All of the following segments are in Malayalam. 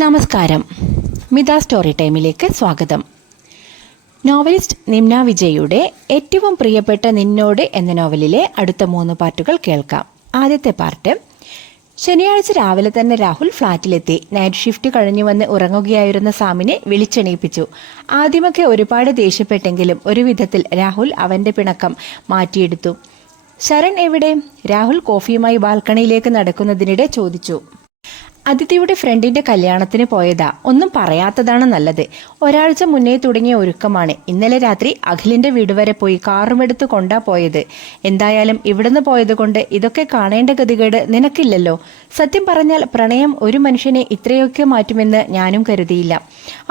നമസ്കാരം. മിത സ്റ്റോറി ടൈമിലേക്ക് സ്വാഗതം. നോവലിസ്റ്റ് നിമ്ന വിജയുടെ ഏറ്റവും പ്രിയപ്പെട്ട നിന്നോട് എന്ന നോവലിലെ അടുത്ത 3 പാർട്ടുകൾ കേൾക്കാം. ആദ്യത്തെ പാർട്ട്. ശനിയാഴ്ച രാവിലെ തന്നെ രാഹുൽ ഫ്ളാറ്റിലെത്തി. നൈറ്റ് ഷിഫ്റ്റ് കഴിഞ്ഞു വന്ന് ഉറങ്ങുകയായിരുന്ന സാമിനെ വിളിച്ചെണീപ്പിച്ചു. ആദ്യമൊക്കെ ഒരുപാട് ദേഷ്യപ്പെട്ടെങ്കിലും ഒരു വിധത്തിൽ രാഹുൽ അവന്റെ പിണക്കം മാറ്റിയെടുത്തു. ശരൺ എവിടെ? രാഹുൽ കോഫിയുമായി ബാൽക്കണിയിലേക്ക് നടക്കുന്നതിനിടെ ചോദിച്ചു. അതിഥിയുടെ ഫ്രണ്ടിന്റെ കല്യാണത്തിന് പോയതാ. ഒന്നും പറയാത്തതാണ് നല്ലത്. ഒരാഴ്ച മുന്നേ തുടങ്ങിയ ഒരുക്കമാണ്. ഇന്നലെ രാത്രി അഖിലിന്റെ വീട് വരെ പോയി കാറുമെടുത്ത് കൊണ്ടാ പോയത്. എന്തായാലും ഇവിടുന്ന് പോയത് കൊണ്ട് ഇതൊക്കെ കാണേണ്ട ഗതികേട് നിനക്കില്ലല്ലോ. സത്യം പറഞ്ഞാൽ പ്രണയം ഒരു മനുഷ്യനെ ഇത്രയൊക്കെ മാറ്റുമെന്ന് ഞാനും കരുതിയില്ല.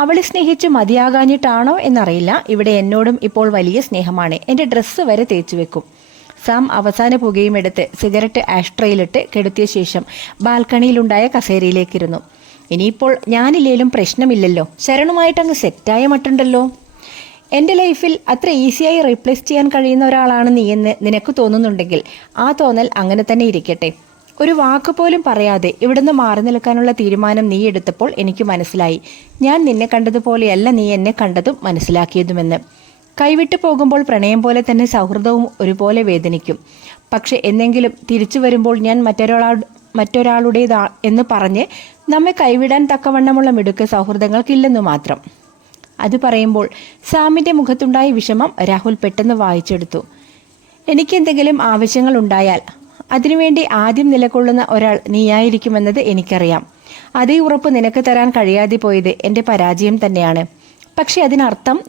അവളെ സ്നേഹിച്ച് മതിയാകാഞ്ഞിട്ടാണോ എന്നറിയില്ല. ഇവിടെ എന്നോടും ഇപ്പോൾ വലിയ സ്നേഹമാണ്. എന്റെ ഡ്രസ്സ് വരെ തേച്ചു വെക്കും. സാം അവസാന പുകയും എടുത്ത് സിഗരറ്റ് ആഷ്ട്രയിലിട്ട് കെടുത്തിയ ശേഷം ബാൽക്കണിയിലുണ്ടായ കസേരയിലേക്കിരുന്നു. ഇനിയിപ്പോൾ ഞാനില്ലേലും പ്രശ്നമില്ലല്ലോ. ശരണുമായിട്ടങ്ങ് സെറ്റായ മട്ടുണ്ടല്ലോ. എൻ്റെ ലൈഫിൽ അത്ര ഈസിയായി റീപ്ലേസ് ചെയ്യാൻ കഴിയുന്ന ഒരാളാണ് നീയെന്ന് നിനക്ക് തോന്നുന്നുണ്ടെങ്കിൽ ആ തോന്നൽ അങ്ങനെ തന്നെ ഇരിക്കട്ടെ. ഒരു വാക്ക് പോലും പറയാതെ ഇവിടുന്ന് മാറി നിൽക്കാനുള്ള തീരുമാനം നീ എടുത്തപ്പോൾ എനിക്ക് മനസ്സിലായി, ഞാൻ നിന്നെ കണ്ടതുപോലെയല്ല നീ എന്നെ കണ്ടതും മനസ്സിലാക്കിയതുമെന്ന്. കൈവിട്ടു പോകുമ്പോൾ പ്രണയം പോലെ തന്നെ സൗഹൃദവും ഒരുപോലെ വേദനിക്കും. പക്ഷെ എന്നെങ്കിലും തിരിച്ചു വരുമ്പോൾ ഞാൻ മറ്റൊരാളുടേതാ എന്ന് പറഞ്ഞ് നമ്മെ കൈവിടാൻ തക്കവണ്ണമുള്ള മിടുക്ക് സൗഹൃദങ്ങൾക്കില്ലെന്നു മാത്രം. അത് പറയുമ്പോൾ സാമിന്റെ മുഖത്തുണ്ടായ വിഷമം രാഹുൽ പെട്ടെന്ന് വായിച്ചെടുത്തു. എനിക്കെന്തെങ്കിലും ആവശ്യങ്ങൾ ഉണ്ടായാൽ അതിനുവേണ്ടി ആദ്യം നിലകൊള്ളുന്ന ഒരാൾ നീയായിരിക്കുമെന്നത് എനിക്കറിയാം. അതേ ഉറപ്പ് നിനക്ക് തരാൻ കഴിയാതെ പോയത് എൻ്റെ പരാജയം തന്നെയാണ്. പക്ഷെ അതിനർത്ഥം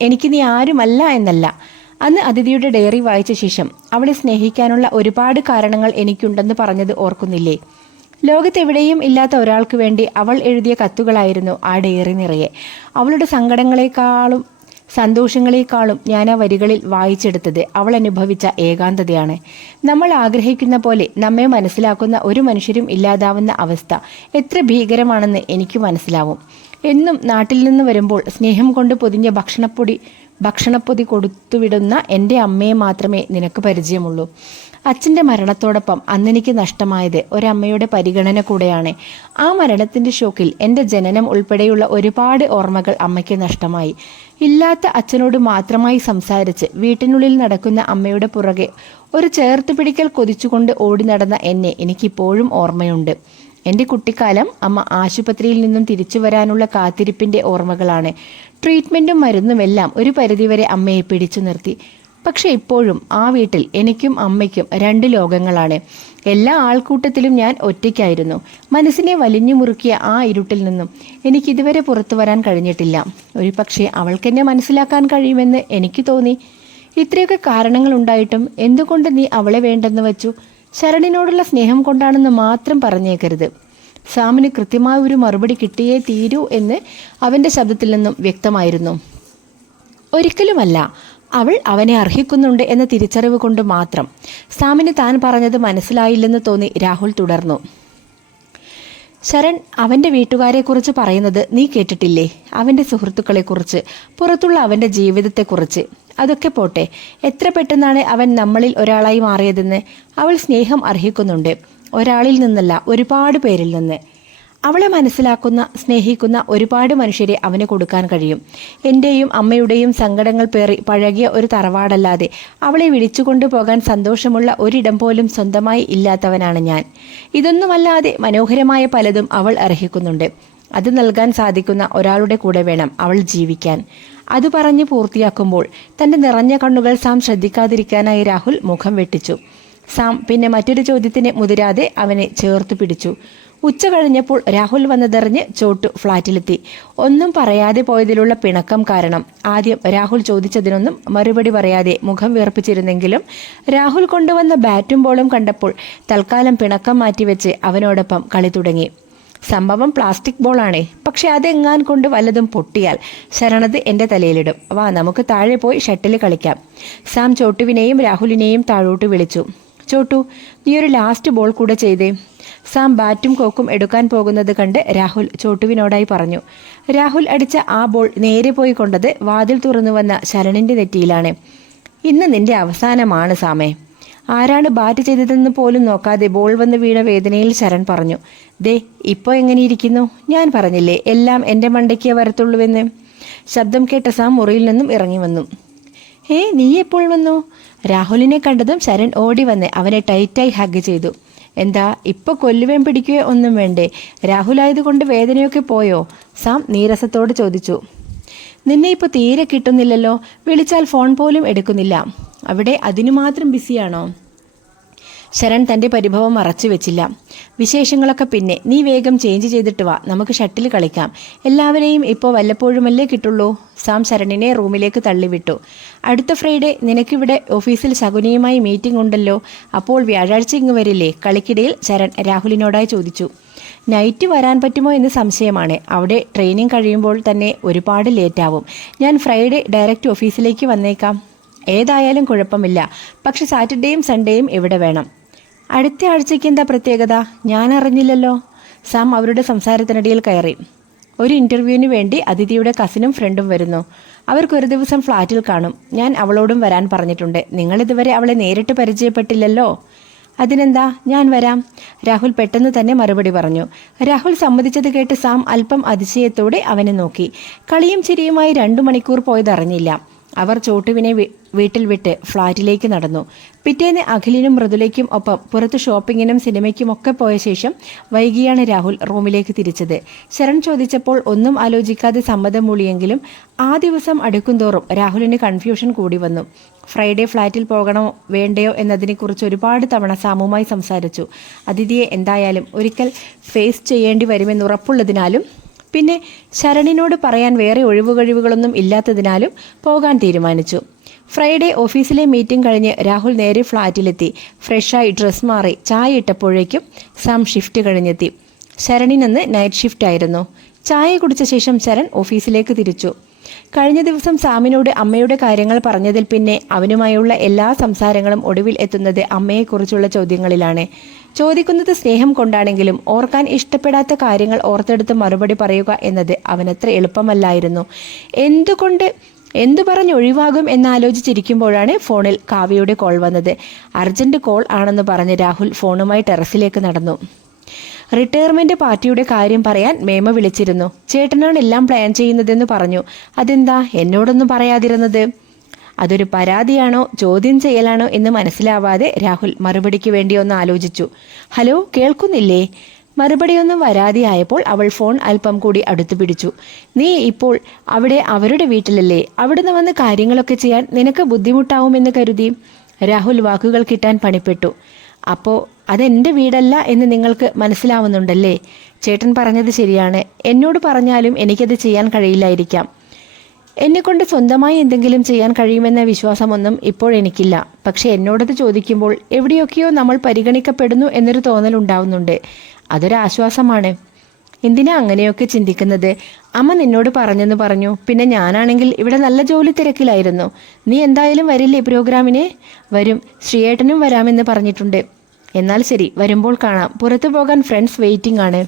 എനിക്ക് നീ ആരുമല്ല എന്നല്ല. അന്ന് അതിഥിയുടെ ഡയറി വായിച്ച ശേഷം അവളെ സ്നേഹിക്കാനുള്ള ഒരുപാട് കാരണങ്ങൾ എനിക്കുണ്ടെന്ന് പറഞ്ഞത് ഓർക്കുന്നില്ലേ? ലോകത്തെവിടെയും ഇല്ലാത്ത ഒരാൾക്ക് വേണ്ടി അവൾ എഴുതിയ കത്തുകളായിരുന്നു ആ ഡയറി നിറയെ. അവളുടെ സങ്കടങ്ങളെക്കാളും സന്തോഷങ്ങളെക്കാളും ഞാൻ ആ വരികളിൽ വായിച്ചെടുത്തത് അവൾ അനുഭവിച്ച ഏകാന്തതയാണ്. നമ്മൾ ആഗ്രഹിക്കുന്ന പോലെ നമ്മെ മനസ്സിലാക്കുന്ന ഒരു മനുഷ്യരും ഇല്ലാതാവുന്ന അവസ്ഥ എത്ര ഭീകരമാണെന്ന് എനിക്ക് മനസ്സിലാവും. എന്നും നാട്ടിൽ നിന്ന് വരുമ്പോൾ സ്നേഹം കൊണ്ട് പൊതിഞ്ഞ ഭക്ഷണപ്പൊതി കൊടുത്തുവിടുന്ന എൻ്റെ അമ്മയെ മാത്രമേ നിനക്ക് പരിചയമുള്ളൂ. അച്ഛൻ്റെ മരണത്തോടൊപ്പം അന്നെനിക്ക് നഷ്ടമായത് ഒരമ്മയുടെ പരിഗണന കൂടെയാണ്. ആ മരണത്തിൻ്റെ ഷോക്കിൽ എൻ്റെ ജനനം ഉൾപ്പെടെയുള്ള ഒരുപാട് ഓർമ്മകൾ അമ്മയ്ക്ക് നഷ്ടമായി. ഇല്ലാത്ത അച്ഛനോട് മാത്രമായി സംസാരിച്ച് വീട്ടിനുള്ളിൽ നടക്കുന്ന അമ്മയുടെ പുറകെ ഒരു ചേർത്ത് പിടിക്കൽ കൊതിച്ചുകൊണ്ട് ഓടി നടന്ന എന്നെ എനിക്കിപ്പോഴും ഓർമ്മയുണ്ട്. എൻ്റെ കുട്ടിക്കാലം അമ്മ ആശുപത്രിയിൽ നിന്നും തിരിച്ചു വരാനുള്ള കാത്തിരിപ്പിൻ്റെ ഓർമ്മകളാണ്. ട്രീറ്റ്മെൻറ്റും മരുന്നുമെല്ലാം ഒരു പരിധിവരെ അമ്മയെ പിടിച്ചു നിർത്തി. പക്ഷെ ഇപ്പോഴും ആ വീട്ടിൽ എനിക്കും അമ്മയ്ക്കും 2 ലോകങ്ങളാണ്. എല്ലാ ആൾക്കൂട്ടത്തിലും ഞാൻ ഒറ്റയ്ക്കായിരുന്നു. മനസ്സിനെ വലിഞ്ഞു മുറുക്കിയ ആ ഇരുട്ടിൽ നിന്നും എനിക്കിതുവരെ പുറത്തു വരാൻ കഴിഞ്ഞിട്ടില്ല. ഒരു പക്ഷേ അവൾക്കെന്നെ മനസ്സിലാക്കാൻ കഴിയുമെന്ന് എനിക്ക് തോന്നി. ഇത്രയൊക്കെ കാരണങ്ങളുണ്ടായിട്ടും എന്തുകൊണ്ട് നീ അവളെ വേണ്ടെന്ന് വച്ചു? ശരണിനോടുള്ള സ്നേഹം കൊണ്ടാണെന്ന് മാത്രം പറഞ്ഞേക്കരുത്. സാമിന് കൃത്യമായ ഒരു മറുപടി കിട്ടിയേ തീരൂ എന്ന് അവൻ്റെ ശബ്ദത്തിൽ നിന്നും വ്യക്തമായിരുന്നു. ഒരിക്കലുമല്ല. അവൾ അവനെ അർഹിക്കുന്നുണ്ട് എന്ന തിരിച്ചറിവ് കൊണ്ട് മാത്രം. സാമിന് താൻ പറഞ്ഞത് മനസ്സിലായില്ലെന്ന് തോന്നി രാഹുൽ തുടർന്നു. ശരൺ അവൻ്റെ വീട്ടുകാരെക്കുറിച്ച് പറയുന്നത് നീ കേട്ടിട്ടില്ലേ? അവൻ്റെ സുഹൃത്തുക്കളെക്കുറിച്ച്, പുറത്തുള്ള അവൻ്റെ ജീവിതത്തെക്കുറിച്ച്. അതൊക്കെ പോട്ടെ, എത്ര പെട്ടെന്നാണ് അവൻ നമ്മളിൽ ഒരാളായി മാറിയതെന്ന്. അവൾ സ്നേഹം അർഹിക്കുന്നുണ്ട്. ഒരാളിൽ നിന്നല്ല, ഒരുപാട് പേരിൽ നിന്ന്. അവളെ മനസ്സിലാക്കുന്ന സ്നേഹിക്കുന്ന ഒരുപാട് മനുഷ്യരെ അവന് കൊടുക്കാൻ കഴിയും. എൻ്റെയും അമ്മയുടെയും സങ്കടങ്ങൾ പേറി പഴകിയ ഒരു തറവാടല്ലാതെ അവളെ വിളിച്ചുകൊണ്ടു പോകാൻ സന്തോഷമുള്ള ഒരിടം പോലും സ്വന്തമായി ഇല്ലാത്തവനാണ് ഞാൻ. ഇതൊന്നുമല്ലാതെ മനോഹരമായ പലതും അവൾ അർഹിക്കുന്നുണ്ട്. അത് നൽകാൻ സാധിക്കുന്ന ഒരാളുടെ കൂടെ വേണം അവൾ ജീവിക്കാൻ. അത് പറഞ്ഞ് പൂർത്തിയാക്കുമ്പോൾ തൻ്റെ നിറഞ്ഞ കണ്ണുകൾ സാം ശ്രദ്ധിക്കാതിരിക്കാനായി രാഹുൽ മുഖം വെട്ടിച്ചു. സാം പിന്നെ മറ്റൊരു ചോദ്യത്തിന് മുതിരാതെ അവനെ ചേർത്ത് പിടിച്ചു. ഉച്ച കഴിഞ്ഞപ്പോൾ രാഹുൽ വന്നതറിഞ്ഞ് ചോട്ടു ഫ്ളാറ്റിലെത്തി. ഒന്നും പറയാതെ പോയതിലുള്ള പിണക്കം കാരണം ആദ്യം രാഹുൽ ചോദിച്ചതിനൊന്നും മറുപടി പറയാതെ മുഖം വീർപ്പിച്ചിരുന്നെങ്കിലും രാഹുൽ കൊണ്ടുവന്ന ബാറ്റും ബോളും കണ്ടപ്പോൾ തൽക്കാലം പിണക്കം മാറ്റിവെച്ച് അവനോടൊപ്പം കളി തുടങ്ങി. സംഭവം പ്ലാസ്റ്റിക് ബോളാണ്. പക്ഷെ അതെങ്ങാൻ കൊണ്ട് വല്ലതും പൊട്ടിയാൽ ശരണത് എൻ്റെ തലയിലിടും. വാ, നമുക്ക് താഴെ പോയി ഷട്ടിൽ കളിക്കാം. സാം ചോട്ടുവിനെയും രാഹുലിനെയും താഴോട്ട് വിളിച്ചു. ചോട്ടു, നീ ഒരു ലാസ്റ്റ് ബോൾ കൂടെ ചെയ്തേ. സാം ബാറ്റും കോക്കും എടുക്കാൻ പോകുന്നത് കണ്ട് രാഹുൽ ചോട്ടുവിനോടായി പറഞ്ഞു. രാഹുൽ അടിച്ച ആ ബോൾ നേരെ പോയി കൊണ്ടത് വാതിൽ തുറന്നു വന്ന ശരണിൻ്റെ നെറ്റിയിലാണ്. ഇന്ന് നിന്റെ അവസാനമാണ് സാമേ. ആരാണ് ബാറ്റ് ചെയ്തതെന്ന് പോലും നോക്കാതെ ബോൾ വന്ന് വീണ വേദനയിൽ ശരൺ പറഞ്ഞു. ദേ ഇപ്പോൾ എങ്ങനെയിരിക്കുന്നു? ഞാൻ പറഞ്ഞില്ലേ എല്ലാം എൻ്റെ മണ്ടയ്ക്കേ വരത്തുള്ളൂവെന്ന്. ശബ്ദം കേട്ട സാം മുറിയിൽ നിന്നും ഇറങ്ങി വന്നു. നീ എപ്പോൾ വന്നു? രാഹുലിനെ കണ്ടതും ശരൺ ഓടി വന്ന് അവനെ ടൈറ്റായി ഹഗ് ചെയ്തു. എന്താ ഇപ്പോൾ കൊല്ലുവേം പിടിക്കുകയോ ഒന്നും വേണ്ടേ? രാഹുലായതുകൊണ്ട് വേദനയൊക്കെ പോയോ? സാം നീരസത്തോട് ചോദിച്ചു. നിന്നെ ഇപ്പോൾ തീരെ കിട്ടുന്നില്ലല്ലോ. വിളിച്ചാൽ ഫോൺ പോലും എടുക്കുന്നില്ല. അവിടെ അതിനു മാത്രം ബിസിയാണോ? ശരൺ തൻ്റെ പരിഭവം മറച്ചു വെച്ചില്ല. വിശേഷങ്ങളൊക്കെ പിന്നെ. നീ വേഗം ചേഞ്ച് ചെയ്തിട്ട് വാ, നമുക്ക് ഷട്ടിൽ കളിക്കാം. എല്ലാവരെയും ഇപ്പോൾ വല്ലപ്പോഴുമല്ലേ കിട്ടുള്ളൂ. സാം ശരണിനെ റൂമിലേക്ക് തള്ളിവിട്ടു. അടുത്ത ഫ്രൈഡേ നിനക്കിവിടെ ഓഫീസിൽ ശകുനിയുമായി മീറ്റിംഗ് ഉണ്ടല്ലോ. അപ്പോൾ വ്യാഴാഴ്ച ഇങ്ങ് വരില്ലേ? കളിക്കിടയിൽ ശരൺ രാഹുലിനോടായി ചോദിച്ചു. നൈറ്റ് വരാൻ പറ്റുമോ എന്ന് സംശയമാണ്. അവിടെ ട്രെയിനിങ് കഴിയുമ്പോൾ തന്നെ ഒരുപാട് ലേറ്റാവും. ഞാൻ ഫ്രൈഡേ ഡയറക്റ്റ് ഓഫീസിലേക്ക് വന്നേക്കാം. ഏതായാലും കുഴപ്പമില്ല. പക്ഷെ സാറ്റർഡേയും സൺഡേയും ഇവിടെ വേണം. അടുത്ത ആഴ്ചയ്ക്ക് എന്താ പ്രത്യേകത? ഞാൻ അറിഞ്ഞില്ലല്ലോ. സാം അവരുടെ സംസാരത്തിനിടയിൽ കയറി. ഒരു ഇൻ്റർവ്യൂവിന് വേണ്ടി അതിഥിയുടെ കസിനും ഫ്രണ്ടും വരുന്നു. അവർക്കൊരു ദിവസം ഫ്ലാറ്റിൽ കാണും. ഞാൻ അവളോടും വരാൻ പറഞ്ഞിട്ടുണ്ട്. നിങ്ങളിതുവരെ അവളെ നേരിട്ട് പരിചയപ്പെട്ടില്ലല്ലോ. അതിനെന്താ, ഞാൻ വരാം. രാഹുൽ പെട്ടെന്ന് തന്നെ മറുപടി പറഞ്ഞു. രാഹുൽ സമ്മതിച്ചത് കേട്ട് സാം അല്പം അതിശയത്തോടെ അവനെ നോക്കി. കളിയും ചിരിയുമായി 2 മണിക്കൂർ പോയതറിഞ്ഞില്ല. അവർ ചോട്ടുവിനെ വീട്ടിൽ വിട്ട് ഫ്ളാറ്റിലേക്ക് നടന്നു. പിറ്റേന്ന് അഖിലിനും മൃദുലയ്ക്കും ഒപ്പം പുറത്ത് ഷോപ്പിങ്ങിനും സിനിമയ്ക്കും ഒക്കെ പോയ ശേഷം വൈകിയാണ് രാഹുൽ റൂമിലേക്ക് തിരിച്ചത്. ശരൺ ചോദിച്ചപ്പോൾ ഒന്നും ആലോചിക്കാതെ സമ്മതം മൂളിയെങ്കിലും ആ ദിവസം അടുക്കുംതോറും രാഹുലിന് കൺഫ്യൂഷൻ കൂടി വന്നു. ഫ്രൈഡേ ഫ്ളാറ്റിൽ പോകണോ വേണ്ടയോ എന്നതിനെക്കുറിച്ച് ഒരുപാട് തവണ സാമുമായി സംസാരിച്ചു. അതിഥിയെ എന്തായാലും ഒരിക്കൽ ഫേസ് ചെയ്യേണ്ടി വരുമെന്നുറപ്പുള്ളതിനാലും പിന്നെ ശരണിനോട് പറയാൻ വേറെ ഒഴിവുകഴിവുകളൊന്നും ഇല്ലാത്തതിനാലും പോകാൻ തീരുമാനിച്ചു. ഫ്രൈഡേ ഓഫീസിലെ മീറ്റിംഗ് കഴിഞ്ഞ് രാഹുൽ നേരെ ഫ്ളാറ്റിലെത്തി. ഫ്രഷായി ഡ്രസ് മാറി ചായ ഇട്ടപ്പോഴേക്കും സാം ഷിഫ്റ്റ് കഴിഞ്ഞെത്തി. ശരണിനന്ന് നൈറ്റ് ഷിഫ്റ്റ് ആയിരുന്നു. ചായ കുടിച്ച ശേഷം ശരൺ ഓഫീസിലേക്ക് തിരിച്ചു. കഴിഞ്ഞ ദിവസം സാമിനോട് അമ്മയുടെ കാര്യങ്ങൾ പറഞ്ഞതിൽ പിന്നെ അവനുമായുള്ള എല്ലാ സംസാരങ്ങളും ഒടുവിൽ എത്തുന്നത് അമ്മയെക്കുറിച്ചുള്ള ചോദ്യങ്ങളിലാണ്. ചോദിക്കുന്നത് സ്നേഹം കൊണ്ടാണെങ്കിലും ഓർക്കാൻ ഇഷ്ടപ്പെടാത്ത കാര്യങ്ങൾ ഓർത്തെടുത്ത് മറുപടി പറയുക എന്നത് അവനത്ര എളുപ്പമല്ലായിരുന്നു. എന്തു പറഞ്ഞൊഴിവാകും എന്നാലോചിച്ചിരിക്കുമ്പോഴാണ് ഫോണിൽ കാവ്യയുടെ കോൾ വന്നത്. അർജന്റ് കോൾ ആണെന്ന് പറഞ്ഞ് രാഹുൽ ഫോണുമായി ടെറസിലേക്ക് നടന്നു. റിട്ടയർമെന്റ് പാർട്ടിയുടെ കാര്യം പറയാൻ മേമ വിളിച്ചിരുന്നു. ചേട്ടനാണ് എല്ലാം പ്ലാൻ ചെയ്യുന്നതെന്ന് പറഞ്ഞു. അതെന്താ എന്നോടൊന്നും പറയാതിരുന്നത്? അതൊരു പരാതിയാണോ ചോദ്യം ചെയ്യലാണോ എന്ന് മനസ്സിലാവാതെ രാഹുൽ മറുപടിക്ക് വേണ്ടി ഒന്ന് ആലോചിച്ചു. ഹലോ, കേൾക്കുന്നില്ലേ? മറുപടിയൊന്നും വരാതെയായപ്പോൾ അവൾ ഫോൺ അല്പം കൂടി അടുത്തു പിടിച്ചു. നീ ഇപ്പോൾ അവിടെ അവരുടെ വീട്ടിലല്ലേ? അവിടുന്ന് വന്ന് കാര്യങ്ങളൊക്കെ ചെയ്യാൻ നിനക്ക് ബുദ്ധിമുട്ടാവുമെന്ന് കരുതി. രാഹുൽ വാക്കുകൾ കിട്ടാൻ പണിപ്പെട്ടു. അപ്പോൾ അതെൻ്റെ വീടല്ല എന്ന് നിങ്ങൾക്ക് മനസ്സിലാവുന്നുണ്ടല്ലേ? ചേട്ടൻ പറഞ്ഞത് ശരിയാണ്. എന്നോട് പറഞ്ഞാലും എനിക്കത് ചെയ്യാൻ കഴിയില്ലായിരിക്കാം. എന്നെക്കൊണ്ട് സ്വന്തമായി എന്തെങ്കിലും ചെയ്യാൻ കഴിയുമെന്ന വിശ്വാസമൊന്നും ഇപ്പോഴെനിക്കില്ല. പക്ഷെ എന്നോടത് ചോദിക്കുമ്പോൾ എവിടെയൊക്കെയോ നമ്മൾ പരിഗണിക്കപ്പെടുന്നു എന്നൊരു തോന്നലുണ്ടാവുന്നുണ്ട്. അതൊരാശ്വാസമാണ്. എന്തിനാ അങ്ങനെയൊക്കെ ചിന്തിക്കുന്നത്? അമ്മ നിന്നോട് പറഞ്ഞെന്ന് പറഞ്ഞു. പിന്നെ ഞാനാണെങ്കിൽ ഇവിടെ നല്ല ജോലി തിരക്കിലായിരുന്നു. നീ എന്തായാലും വരില്ലേ പ്രോഗ്രാമിന്? വരും. ശ്രീയേട്ടനും വരാമെന്ന് പറഞ്ഞിട്ടുണ്ട്. എന്നാൽ ശരി, വരുമ്പോൾ കാണാം. പുറത്തു പോകാൻ ഫ്രണ്ട്സ് വെയിറ്റിംഗ് ആണ്.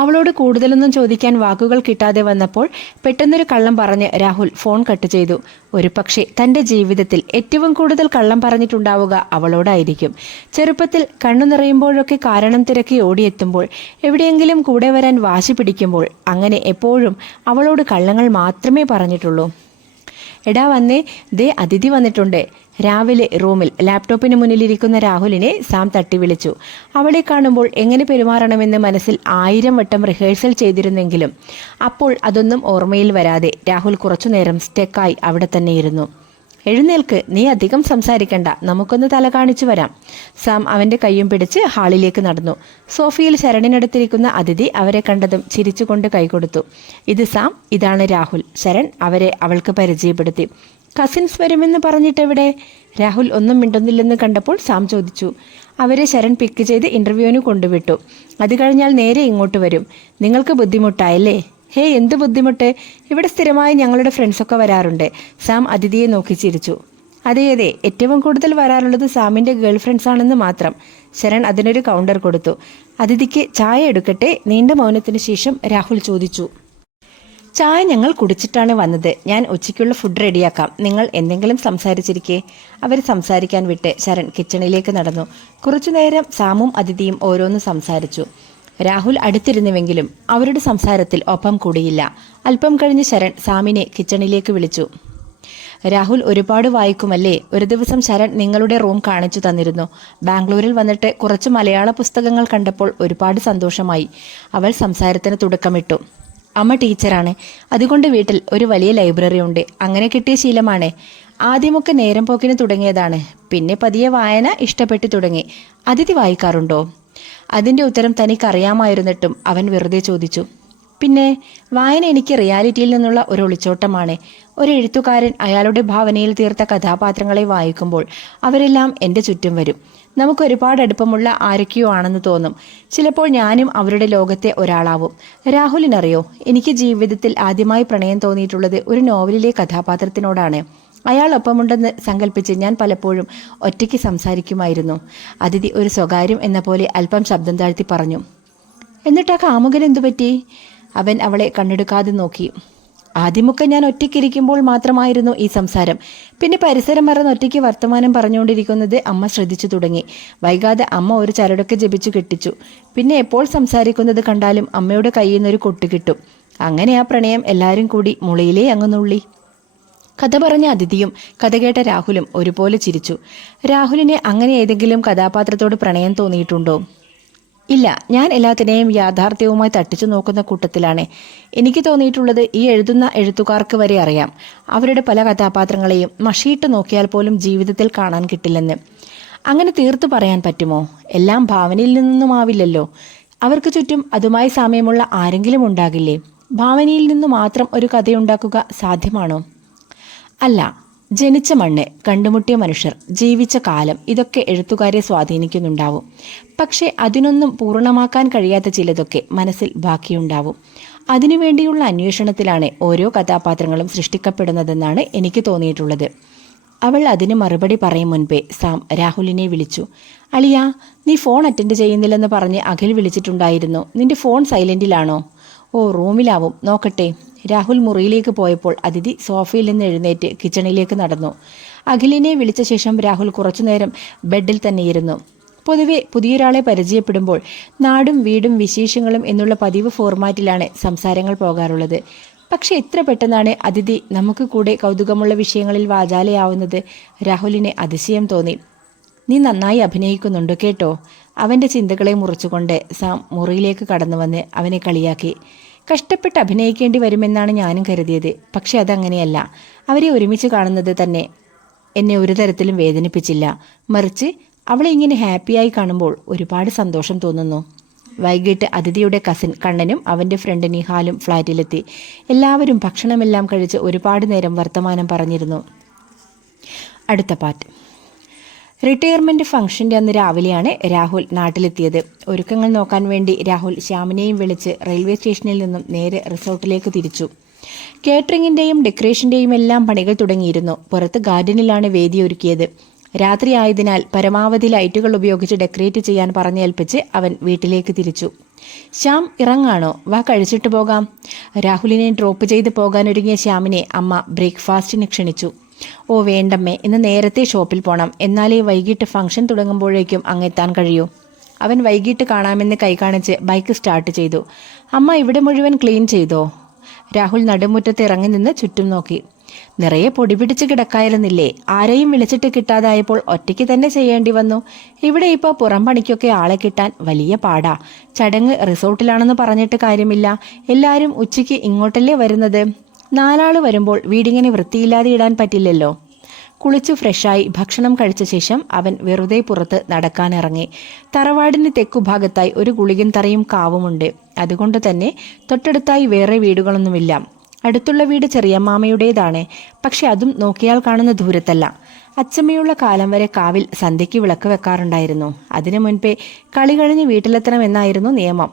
അവളോട് കൂടുതലൊന്നും ചോദിക്കാൻ വാക്കുകൾ കിട്ടാതെ വന്നപ്പോൾ പെട്ടെന്നൊരു കള്ളം പറഞ്ഞ് രാഹുൽ ഫോൺ കട്ട് ചെയ്തു. ഒരു പക്ഷേ തൻ്റെ ജീവിതത്തിൽ ഏറ്റവും കൂടുതൽ കള്ളം പറഞ്ഞിട്ടുണ്ടാവുക അവളോടായിരിക്കും. ചെറുപ്പത്തിൽ കണ്ണു നിറയുമ്പോഴൊക്കെ കാരണം തിരക്കി ഓടിയെത്തുമ്പോൾ, എവിടെയെങ്കിലും കൂടെ വരാൻ വാശി പിടിക്കുമ്പോൾ, അങ്ങനെ എപ്പോഴും അവളോട് കള്ളങ്ങൾ മാത്രമേ പറഞ്ഞിട്ടുള്ളൂ. എടാ വന്നേ, ദേ അതിഥി വന്നിട്ടുണ്ട്. രാവിലെ റൂമിൽ ലാപ്ടോപ്പിന് മുന്നിലിരിക്കുന്ന രാഹുലിനെ സാം തട്ടി വിളിച്ചു. അവളെ കാണുമ്പോൾ എങ്ങനെ പെരുമാറണമെന്ന് മനസ്സിൽ 1000 വട്ടം റിഹേഴ്സൽ ചെയ്തിരുന്നെങ്കിലും അപ്പോൾ അതൊന്നും ഓർമ്മയിൽ വരാതെ രാഹുൽ കുറച്ചുനേരം സ്റ്റെക്കായി അവിടെ തന്നെ ഇരുന്നു. എഴുന്നേൽക്ക്, നീ അധികം സംസാരിക്കണ്ട, നമുക്കൊന്ന് തല കാണിച്ചു വരാം. സാം അവൻ്റെ കയ്യും പിടിച്ച് ഹാളിലേക്ക് നടന്നു. സോഫിയിൽ ശരണിനടുത്തിരിക്കുന്ന അതിഥി അവരെ കണ്ടതും ചിരിച്ചുകൊണ്ട് കൈകൊടുത്തു. ഇത് സാം, ഇതാണ് രാഹുൽ. ശരൺ അവരെ അവൾക്ക് പരിചയപ്പെടുത്തി. കസിൻസ് വരുമെന്ന് പറഞ്ഞിട്ടെവിടെ? രാഹുൽ ഒന്നും മിണ്ടുന്നില്ലെന്ന് കണ്ടപ്പോൾ സാം ചോദിച്ചു. അവരെ ശരൺ പിക്ക് ചെയ്ത് ഇൻ്റർവ്യൂവിന് കൊണ്ടുവിട്ടു. അത് കഴിഞ്ഞാൽ നേരെ ഇങ്ങോട്ട് വരും. നിങ്ങൾക്ക് ബുദ്ധിമുട്ടായല്ലേ? എന്ത് ബുദ്ധിമുട്ട്? ഇവിടെ സ്ഥിരമായി ഞങ്ങളുടെ ഫ്രണ്ട്സൊക്കെ വരാറുണ്ട്. സാം അതിഥിയെ നോക്കി ചിരിച്ചു. അതെ, ഏറ്റവും കൂടുതൽ വരാറുള്ളത് സാമിൻ്റെ ഗേൾ ഫ്രണ്ട്സ് ആണെന്ന് മാത്രം. ശരൺ അതിനൊരു കൗണ്ടർ കൊടുത്തു. അതിഥിക്ക് ചായ എടുക്കട്ടെ? നീണ്ട മൗനത്തിന് ശേഷം രാഹുൽ ചോദിച്ചു. ചായ ഞങ്ങൾ കുടിച്ചിട്ടാണ് വന്നത്. ഞാൻ ഉച്ചയ്ക്കുള്ള ഫുഡ് റെഡിയാക്കാം. നിങ്ങൾ എന്തെങ്കിലും സംസാരിച്ചിരിക്കേ. അവർ സംസാരിക്കാൻ വിട്ട് ശരൺ കിച്ചണിലേക്ക് നടന്നു. കുറച്ചുനേരം സാമും അതിഥിയും ഓരോന്ന് സംസാരിച്ചു. രാഹുൽ അടുത്തിരുന്നുവെങ്കിലും അവരുടെ സംസാരത്തിൽ ഒപ്പം കൂടിയില്ല. അല്പം കഴിഞ്ഞ് ശരൺ സാമിനെ കിച്ചണിലേക്ക് വിളിച്ചു. രാഹുൽ ഒരുപാട് വായിക്കുമല്ലേ? ഒരു ദിവസം ശരൺ നിങ്ങളുടെ റൂം കാണിച്ചു തന്നിരുന്നു. ബാംഗ്ലൂരിൽ വന്നിട്ട് കുറച്ച് മലയാള പുസ്തകങ്ങൾ കണ്ടപ്പോൾ ഒരുപാട് സന്തോഷമായി. അവൾ സംസാരത്തിന് തുടക്കമിട്ടു. അമ്മ ടീച്ചറാണ്, അതുകൊണ്ട് വീട്ടിൽ ഒരു വലിയ ലൈബ്രറി ഉണ്ട്. അങ്ങനെ കിട്ടിയ ശീലമാണ്. ആദ്യമൊക്കെ നേരം പോക്കിന് തുടങ്ങിയതാണ്, പിന്നെ പതിയെ വായന ഇഷ്ടപ്പെട്ടു തുടങ്ങി. അതിഥി വായിക്കാറുണ്ടോ? അതിൻ്റെ ഉത്തരം തനിക്കറിയാമായിരുന്നിട്ടും അവൻ വെറുതെ ചോദിച്ചു. പിന്നെ വായന എനിക്ക് റിയാലിറ്റിയിൽ നിന്നുള്ള ഒരു ഒളിച്ചോട്ടമാണ്. ഒരു എഴുത്തുകാരൻ അയാളുടെ ഭാവനയിൽ തീർത്ത കഥാപാത്രങ്ങളെ വായിക്കുമ്പോൾ അവരെല്ലാം എൻ്റെ ചുറ്റും വരും. നമുക്ക് ഒരുപാട് അടുപ്പമുള്ള ആരൊക്കെയോ ആണെന്ന് തോന്നും. ചിലപ്പോൾ ഞാനും അവരുടെ ലോകത്തെ ഒരാളാവും. രാഹുലിനറിയോ, എനിക്ക് ജീവിതത്തിൽ ആദ്യമായി പ്രണയം തോന്നിയിട്ടുള്ളത് ഒരു നോവലിലെ കഥാപാത്രത്തിനോടാണ്. അയാൾ ഒപ്പമുണ്ടെന്ന് സങ്കല്പിച്ച് ഞാൻ പലപ്പോഴും ഒറ്റയ്ക്ക് സംസാരിക്കുമായിരുന്നു. അതിഥി ഒരു സ്വകാര്യം എന്ന പോലെ അല്പം ശബ്ദം താഴ്ത്തി പറഞ്ഞു. എന്നിട്ട് ആ കാമുകൻ എന്തുപറ്റി? അവൻ അവളെ കണ്ണെടുക്കാതെ നോക്കി. ആദ്യമൊക്കെ ഞാൻ ഒറ്റയ്ക്കിരിക്കുമ്പോൾ മാത്രമായിരുന്നു ഈ സംസാരം. പിന്നെ പരിസരം മറന്ന് ഒറ്റയ്ക്ക് വർത്തമാനം പറഞ്ഞുകൊണ്ടിരിക്കുന്നത് അമ്മ ശ്രദ്ധിച്ചു തുടങ്ങി. വൈകാതെ അമ്മ ഒരു ചരടൊക്കെ ജപിച്ചു കെട്ടിച്ചു. പിന്നെ എപ്പോൾ സംസാരിക്കുന്നത് കണ്ടാലും അമ്മയുടെ കയ്യിൽ നിന്നൊരു കൊട്ട് കിട്ടും. അങ്ങനെ ആ പ്രണയം എല്ലാവരും കൂടി മുളയിലേ അങ്ങ് നുള്ളി. കഥ പറഞ്ഞ അതിഥിയും കഥ കേട്ട രാഹുലും ഒരുപോലെ ചിരിച്ചു. രാഹുലിന് അങ്ങനെ ഏതെങ്കിലും കഥാപാത്രത്തോട് പ്രണയം തോന്നിയിട്ടുണ്ടോ? ഇല്ല, ഞാൻ എല്ലാത്തിനെയും യാഥാർത്ഥ്യവുമായി തട്ടിച്ചു നോക്കുന്ന കൂട്ടത്തിലാണ്. എനിക്ക് തോന്നിയിട്ടുള്ളത് ഈ എഴുതുന്ന എഴുത്തുകാർക്ക് വരെ അറിയാം, അവരുടെ പല കഥാപാത്രങ്ങളെയും മഷിയിട്ട് നോക്കിയാൽ പോലും ജീവിതത്തിൽ കാണാൻ കിട്ടില്ലെന്ന്. അങ്ങനെ തീർത്തു പറയാൻ പറ്റുമോ? എല്ലാം ഭാവനയിൽ നിന്നുമാവില്ലല്ലോ. അവർക്ക് ചുറ്റും അതുമായി സാമ്യമുള്ള ആരെങ്കിലും ഉണ്ടാകില്ലേ? ഭാവനയിൽ നിന്നു മാത്രം ഒരു കഥയുണ്ടാക്കുക സാധ്യമാണോ? അല്ല. ജനിച്ച മണ്ണ്, കണ്ടുമുട്ടിയ മനുഷ്യർ, ജീവിച്ച കാലം, ഇതൊക്കെ എഴുത്തുകാരെ സ്വാധീനിക്കുന്നുണ്ടാവും. പക്ഷെ അതിനൊന്നും പൂർണ്ണമാക്കാൻ കഴിയാത്ത ചിലതൊക്കെ മനസ്സിൽ ബാക്കിയുണ്ടാവും. അതിനുവേണ്ടിയുള്ള അന്വേഷണത്തിലാണ് ഓരോ കഥാപാത്രങ്ങളും സൃഷ്ടിക്കപ്പെടുന്നതെന്നാണ് എനിക്ക് തോന്നിയിട്ടുള്ളത്. അവൾ അതിന് മറുപടി പറയും മുൻപേ സാം രാഹുലിനെ വിളിച്ചു. അളിയ, നീ ഫോൺ അറ്റൻഡ് ചെയ്യുന്നില്ലെന്ന് പറഞ്ഞ് അഖിൽ വിളിച്ചിട്ടുണ്ടായിരുന്നു. നിന്റെ ഫോൺ സൈലന്റിലാണോ? ഓ, റൂമിലാവും, നോക്കട്ടെ. രാഹുൽ മുറിയിലേക്ക് പോയപ്പോൾ അതിഥി സോഫയിൽ നിന്ന് എഴുന്നേറ്റ് കിച്ചണിലേക്ക് നടന്നു. അഖിലിനെ വിളിച്ച ശേഷം രാഹുൽ കുറച്ചുനേരം ബെഡിൽ തന്നെ ഇരുന്നു. പൊതുവെ പുതിയൊരാളെ പരിചയപ്പെടുമ്പോൾ നാടും വീടും വിശേഷങ്ങളും എന്നുള്ള പതിവ് ഫോർമാറ്റിലാണ് സംസാരങ്ങൾ പോകാറുള്ളത്. പക്ഷെ എത്ര പെട്ടെന്നാണ് അതിഥി നമുക്ക് കൂടെ കൗതുകമുള്ള വിഷയങ്ങളിൽ വാചാലയാവുന്നത്. രാഹുലിന് അതിശയം തോന്നി. നീ നന്നായി അഭിനയിക്കുന്നുണ്ട് കേട്ടോ. അവൻ്റെ ചിന്തകളെ മുറിച്ചുകൊണ്ട് സാം മുറിയിലേക്ക് കടന്നു വന്ന് അവനെ കളിയാക്കി. കഷ്ടപ്പെട്ട് അഭിനയിക്കേണ്ടി വരുമെന്നാണ് ഞാനും കരുതിയത്. പക്ഷെ അതങ്ങനെയല്ല. അവരെ ഒരുമിച്ച് കാണുന്നത് തന്നെ എന്നെ ഒരു തരത്തിലും വേദനിപ്പിച്ചില്ല. മറിച്ച് അവളെ ഇങ്ങനെ ഹാപ്പിയായി കാണുമ്പോൾ ഒരുപാട് സന്തോഷം തോന്നുന്നു. വൈകിട്ട് അതിഥിയുടെ കസിൻ കണ്ണനും അവൻ്റെ ഫ്രണ്ട് നിഹാലും ഫ്ലാറ്റിലെത്തി. എല്ലാവരും ഭക്ഷണമെല്ലാം കഴിച്ച് ഒരുപാട് നേരം വർത്തമാനം പറഞ്ഞിരുന്നു. അടുത്ത പാർട്ട്. റിട്ടയർമെന്റ് ഫംഗ്ഷന്റെ അന്ന് രാവിലെയാണ് രാഹുൽ നാട്ടിലെത്തിയത്. ഒരുക്കങ്ങൾ നോക്കാൻ വേണ്ടി രാഹുൽ ശ്യാമിനെയും വിളിച്ച് റെയിൽവേ സ്റ്റേഷനിൽ നിന്നും നേരെ റിസോർട്ടിലേക്ക് തിരിച്ചു. കേറ്ററിംഗിന്റെയും ഡെക്കറേഷന്റെയും എല്ലാം പണികൾ തുടങ്ങിയിരുന്നു. പുറത്ത് ഗാർഡനിലാണ് വേദി ഒരുക്കിയത്. രാത്രി ആയതിനാൽ പരമാവധി ലൈറ്റുകൾ ഉപയോഗിച്ച് ഡെക്കറേറ്റ് ചെയ്യാൻ പറഞ്ഞേൽപ്പിച്ച് അവൻ വീട്ടിലേക്ക് തിരിച്ചു. ശ്യാം, ഇറങ്ങാണോ? വാ, കഴിച്ചിട്ട് പോകാം. രാഹുലിനെ ഡ്രോപ്പ് ചെയ്ത് പോകാനൊരുങ്ങിയ ശ്യാമിനെ അമ്മ ബ്രേക്ക്ഫാസ്റ്റിന് ക്ഷണിച്ചു. ഓ വേണ്ടമ്മേ, ഇന്ന് നേരത്തെ ഷോപ്പിൽ പോണം. എന്നാലേ വൈകിട്ട് ഫംഗ്ഷൻ തുടങ്ങുമ്പോഴേക്കും അങ്ങെത്താൻ കഴിയൂ. അവൻ വൈകിട്ട് കാണാമെന്ന് കൈ കാണിച്ച് ബൈക്ക് സ്റ്റാർട്ട് ചെയ്തു. അമ്മ ഇവിടെ മുഴുവൻ ക്ലീൻ ചെയ്തോ? രാഹുൽ നടുമുറ്റത്ത് ഇറങ്ങി നിന്ന് ചുറ്റും നോക്കി. നിറയെ പൊടി പിടിച്ച് കിടക്കായിരുന്നില്ലേ? ആരെയും വിളിച്ചിട്ട് കിട്ടാതായപ്പോൾ ഒറ്റയ്ക്ക് തന്നെ ചെയ്യേണ്ടി വന്നു. ഇവിടെ ഇപ്പോൾ പുറം പണിക്കൊക്കെ ആളെ കിട്ടാൻ വലിയ പാടാ. ചടങ്ങ് റിസോർട്ടിലാണെന്ന് പറഞ്ഞിട്ട് കാര്യമില്ല. എല്ലാവരും ഉച്ചയ്ക്ക് ഇങ്ങോട്ടല്ലേ വരുന്നത്. 4 ആള് വരുമ്പോൾ വീടിങ്ങനെ വൃത്തിയില്ലാതെ ഇടാൻ പറ്റില്ലല്ലോ. കുളിച്ചു ഫ്രഷായി ഭക്ഷണം കഴിച്ച ശേഷം അവൻ വെറുതെ പുറത്ത് നടക്കാനിറങ്ങി. തറവാടിന് തെക്കുഭാഗത്തായി ഒരു ഗുളികൻ തറയും കാവുമുണ്ട്. അതുകൊണ്ട് തന്നെ തൊട്ടടുത്തായി വേറെ വീടുകളൊന്നുമില്ല. അടുത്തുള്ള വീട് ചെറിയമ്മാമയുടേതാണ്. പക്ഷെ അതും നോക്കിയാൽ കാണുന്ന ദൂരത്തല്ല. അച്ചമ്മയുള്ള കാലം വരെ കാവിൽ സന്ധ്യയ്ക്ക് വിളക്ക് വെക്കാറുണ്ടായിരുന്നു. അതിനു മുൻപേ കളി കഴിഞ്ഞ് വീട്ടിലെത്തണമെന്നായിരുന്നു നിയമം.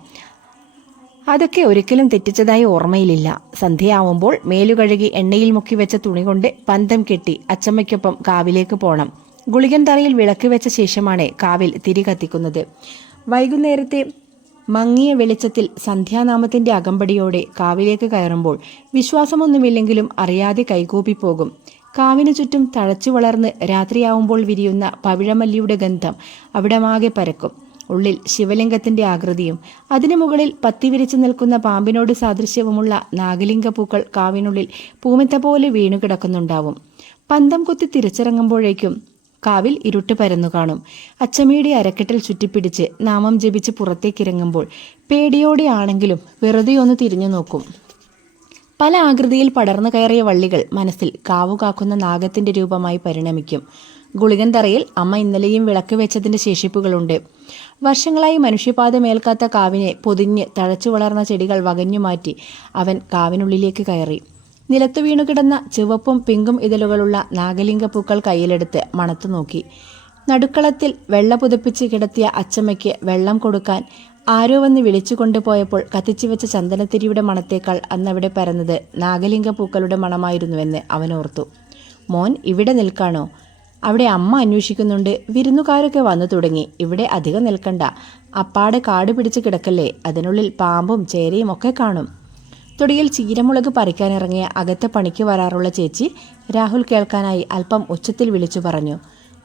അതൊക്കെ ഒരിക്കലും തെറ്റിച്ചതായി ഓർമ്മയിലില്ല. സന്ധ്യയാവുമ്പോൾ മേലുകഴുകി എണ്ണയിൽ മുക്കി വെച്ച തുണി കൊണ്ട് പന്തം കെട്ടി അച്ചമ്മയ്ക്കൊപ്പം കാവിലേക്ക് പോകണം. ഗുളികൻ തറയിൽ വിളക്ക് വെച്ച ശേഷമാണ് കാവിൽ തിരി കത്തിക്കുന്നത്. വൈകുന്നേരത്തെ മങ്ങിയ വെളിച്ചത്തിൽ സന്ധ്യാനാമത്തിന്റെ അകമ്പടിയോടെ കാവിലേക്ക് കയറുമ്പോൾ വിശ്വാസമൊന്നുമില്ലെങ്കിലും അറിയാതെ കൈകൂപ്പിപ്പോകും. കാവിനു ചുറ്റും തഴച്ചു വളർന്ന് രാത്രിയാവുമ്പോൾ വിരിയുന്ന പവിഴമല്ലിയുടെ ഗന്ധം അവിടമാകെ പരക്കും. ഉള്ളിൽ ശിവലിംഗത്തിന്റെ ആകൃതിയും അതിനു മുകളിൽ പത്തിവിരിച്ചു നിൽക്കുന്ന പാമ്പിനോട് സാദൃശ്യവുമുള്ള നാഗലിംഗ പൂക്കൾ കാവിനുള്ളിൽ പൂമെത്ത പോലെ വീണുകിടക്കുന്നുണ്ടാവും. പന്തം കുത്തി തിരിച്ചിറങ്ങുമ്പോഴേക്കും കാവിൽ ഇരുട്ട് പരന്നു കാണും. അച്ചമ്മയുടെ അരക്കെട്ടിൽ ചുറ്റിപ്പിടിച്ച് നാമം ജപിച്ച് പുറത്തേക്കിറങ്ങുമ്പോൾ പേടിയോടെ ആണെങ്കിലും വെറുതെ ഒന്ന് തിരിഞ്ഞു നോക്കും. പല ആകൃതിയിൽ പടർന്നു കയറിയ വള്ളികൾ മനസ്സിൽ കാവുകാക്കുന്ന നാഗത്തിന്റെ രൂപമായി പരിണമിക്കും. ഗുളികൻ തറയിൽ അമ്മ ഇന്നലെയും വിളക്ക് വെച്ചതിന്റെ ശേഷിപ്പുകളുണ്ട്. വർഷങ്ങളായി മനുഷ്യപാദമേൽക്കാത്ത കാവിനെ പൊതിഞ്ഞ് തഴച്ചു വളർന്ന ചെടികൾ വകഞ്ഞുമാറ്റി അവൻ കാവിനുള്ളിലേക്ക് കയറി. നിലത്തു വീണുകിടന്ന ചുവപ്പും പിങ്കും ഇതളുകളുള്ള നാഗലിംഗ പൂക്കൾ കയ്യിലെടുത്ത് മണത്തു നോക്കി. നടുക്കളത്തിൽ വെള്ള പുതപ്പിച്ച് കിടത്തിയ അച്ചമ്മയ്ക്ക് വെള്ളം കൊടുക്കാൻ ആരോ വന്ന് വിളിച്ചു കൊണ്ടുപോയപ്പോൾ കത്തിച്ചു വെച്ച ചന്ദനത്തിരിയുടെ മണത്തേക്കാൾ അന്നവിടെ പരന്നത് നാഗലിംഗ പൂക്കളുടെ മണമായിരുന്നുവെന്ന് അവനോർത്തു. മോൻ ഇവിടെ നിൽക്കാണോ? അവിടെ അമ്മ അന്വേഷിക്കുന്നുണ്ട്. വിരുന്നുകാരൊക്കെ വന്നു തുടങ്ങി. ഇവിടെ അധികം നിൽക്കണ്ട. അപ്പാടെ കാട് പിടിച്ച് കിടക്കല്ലേ. അതിനുള്ളിൽ പാമ്പും ചേരയും ഒക്കെ കാണും. തൊടിയിൽ ചീരമുളക് പറിക്കാനിറങ്ങിയ അകത്തെ പണിക്ക് വരാറുള്ള ചേച്ചി രാഹുൽ കേൾക്കാനായി അല്പം ഉച്ചത്തിൽ വിളിച്ചു പറഞ്ഞു.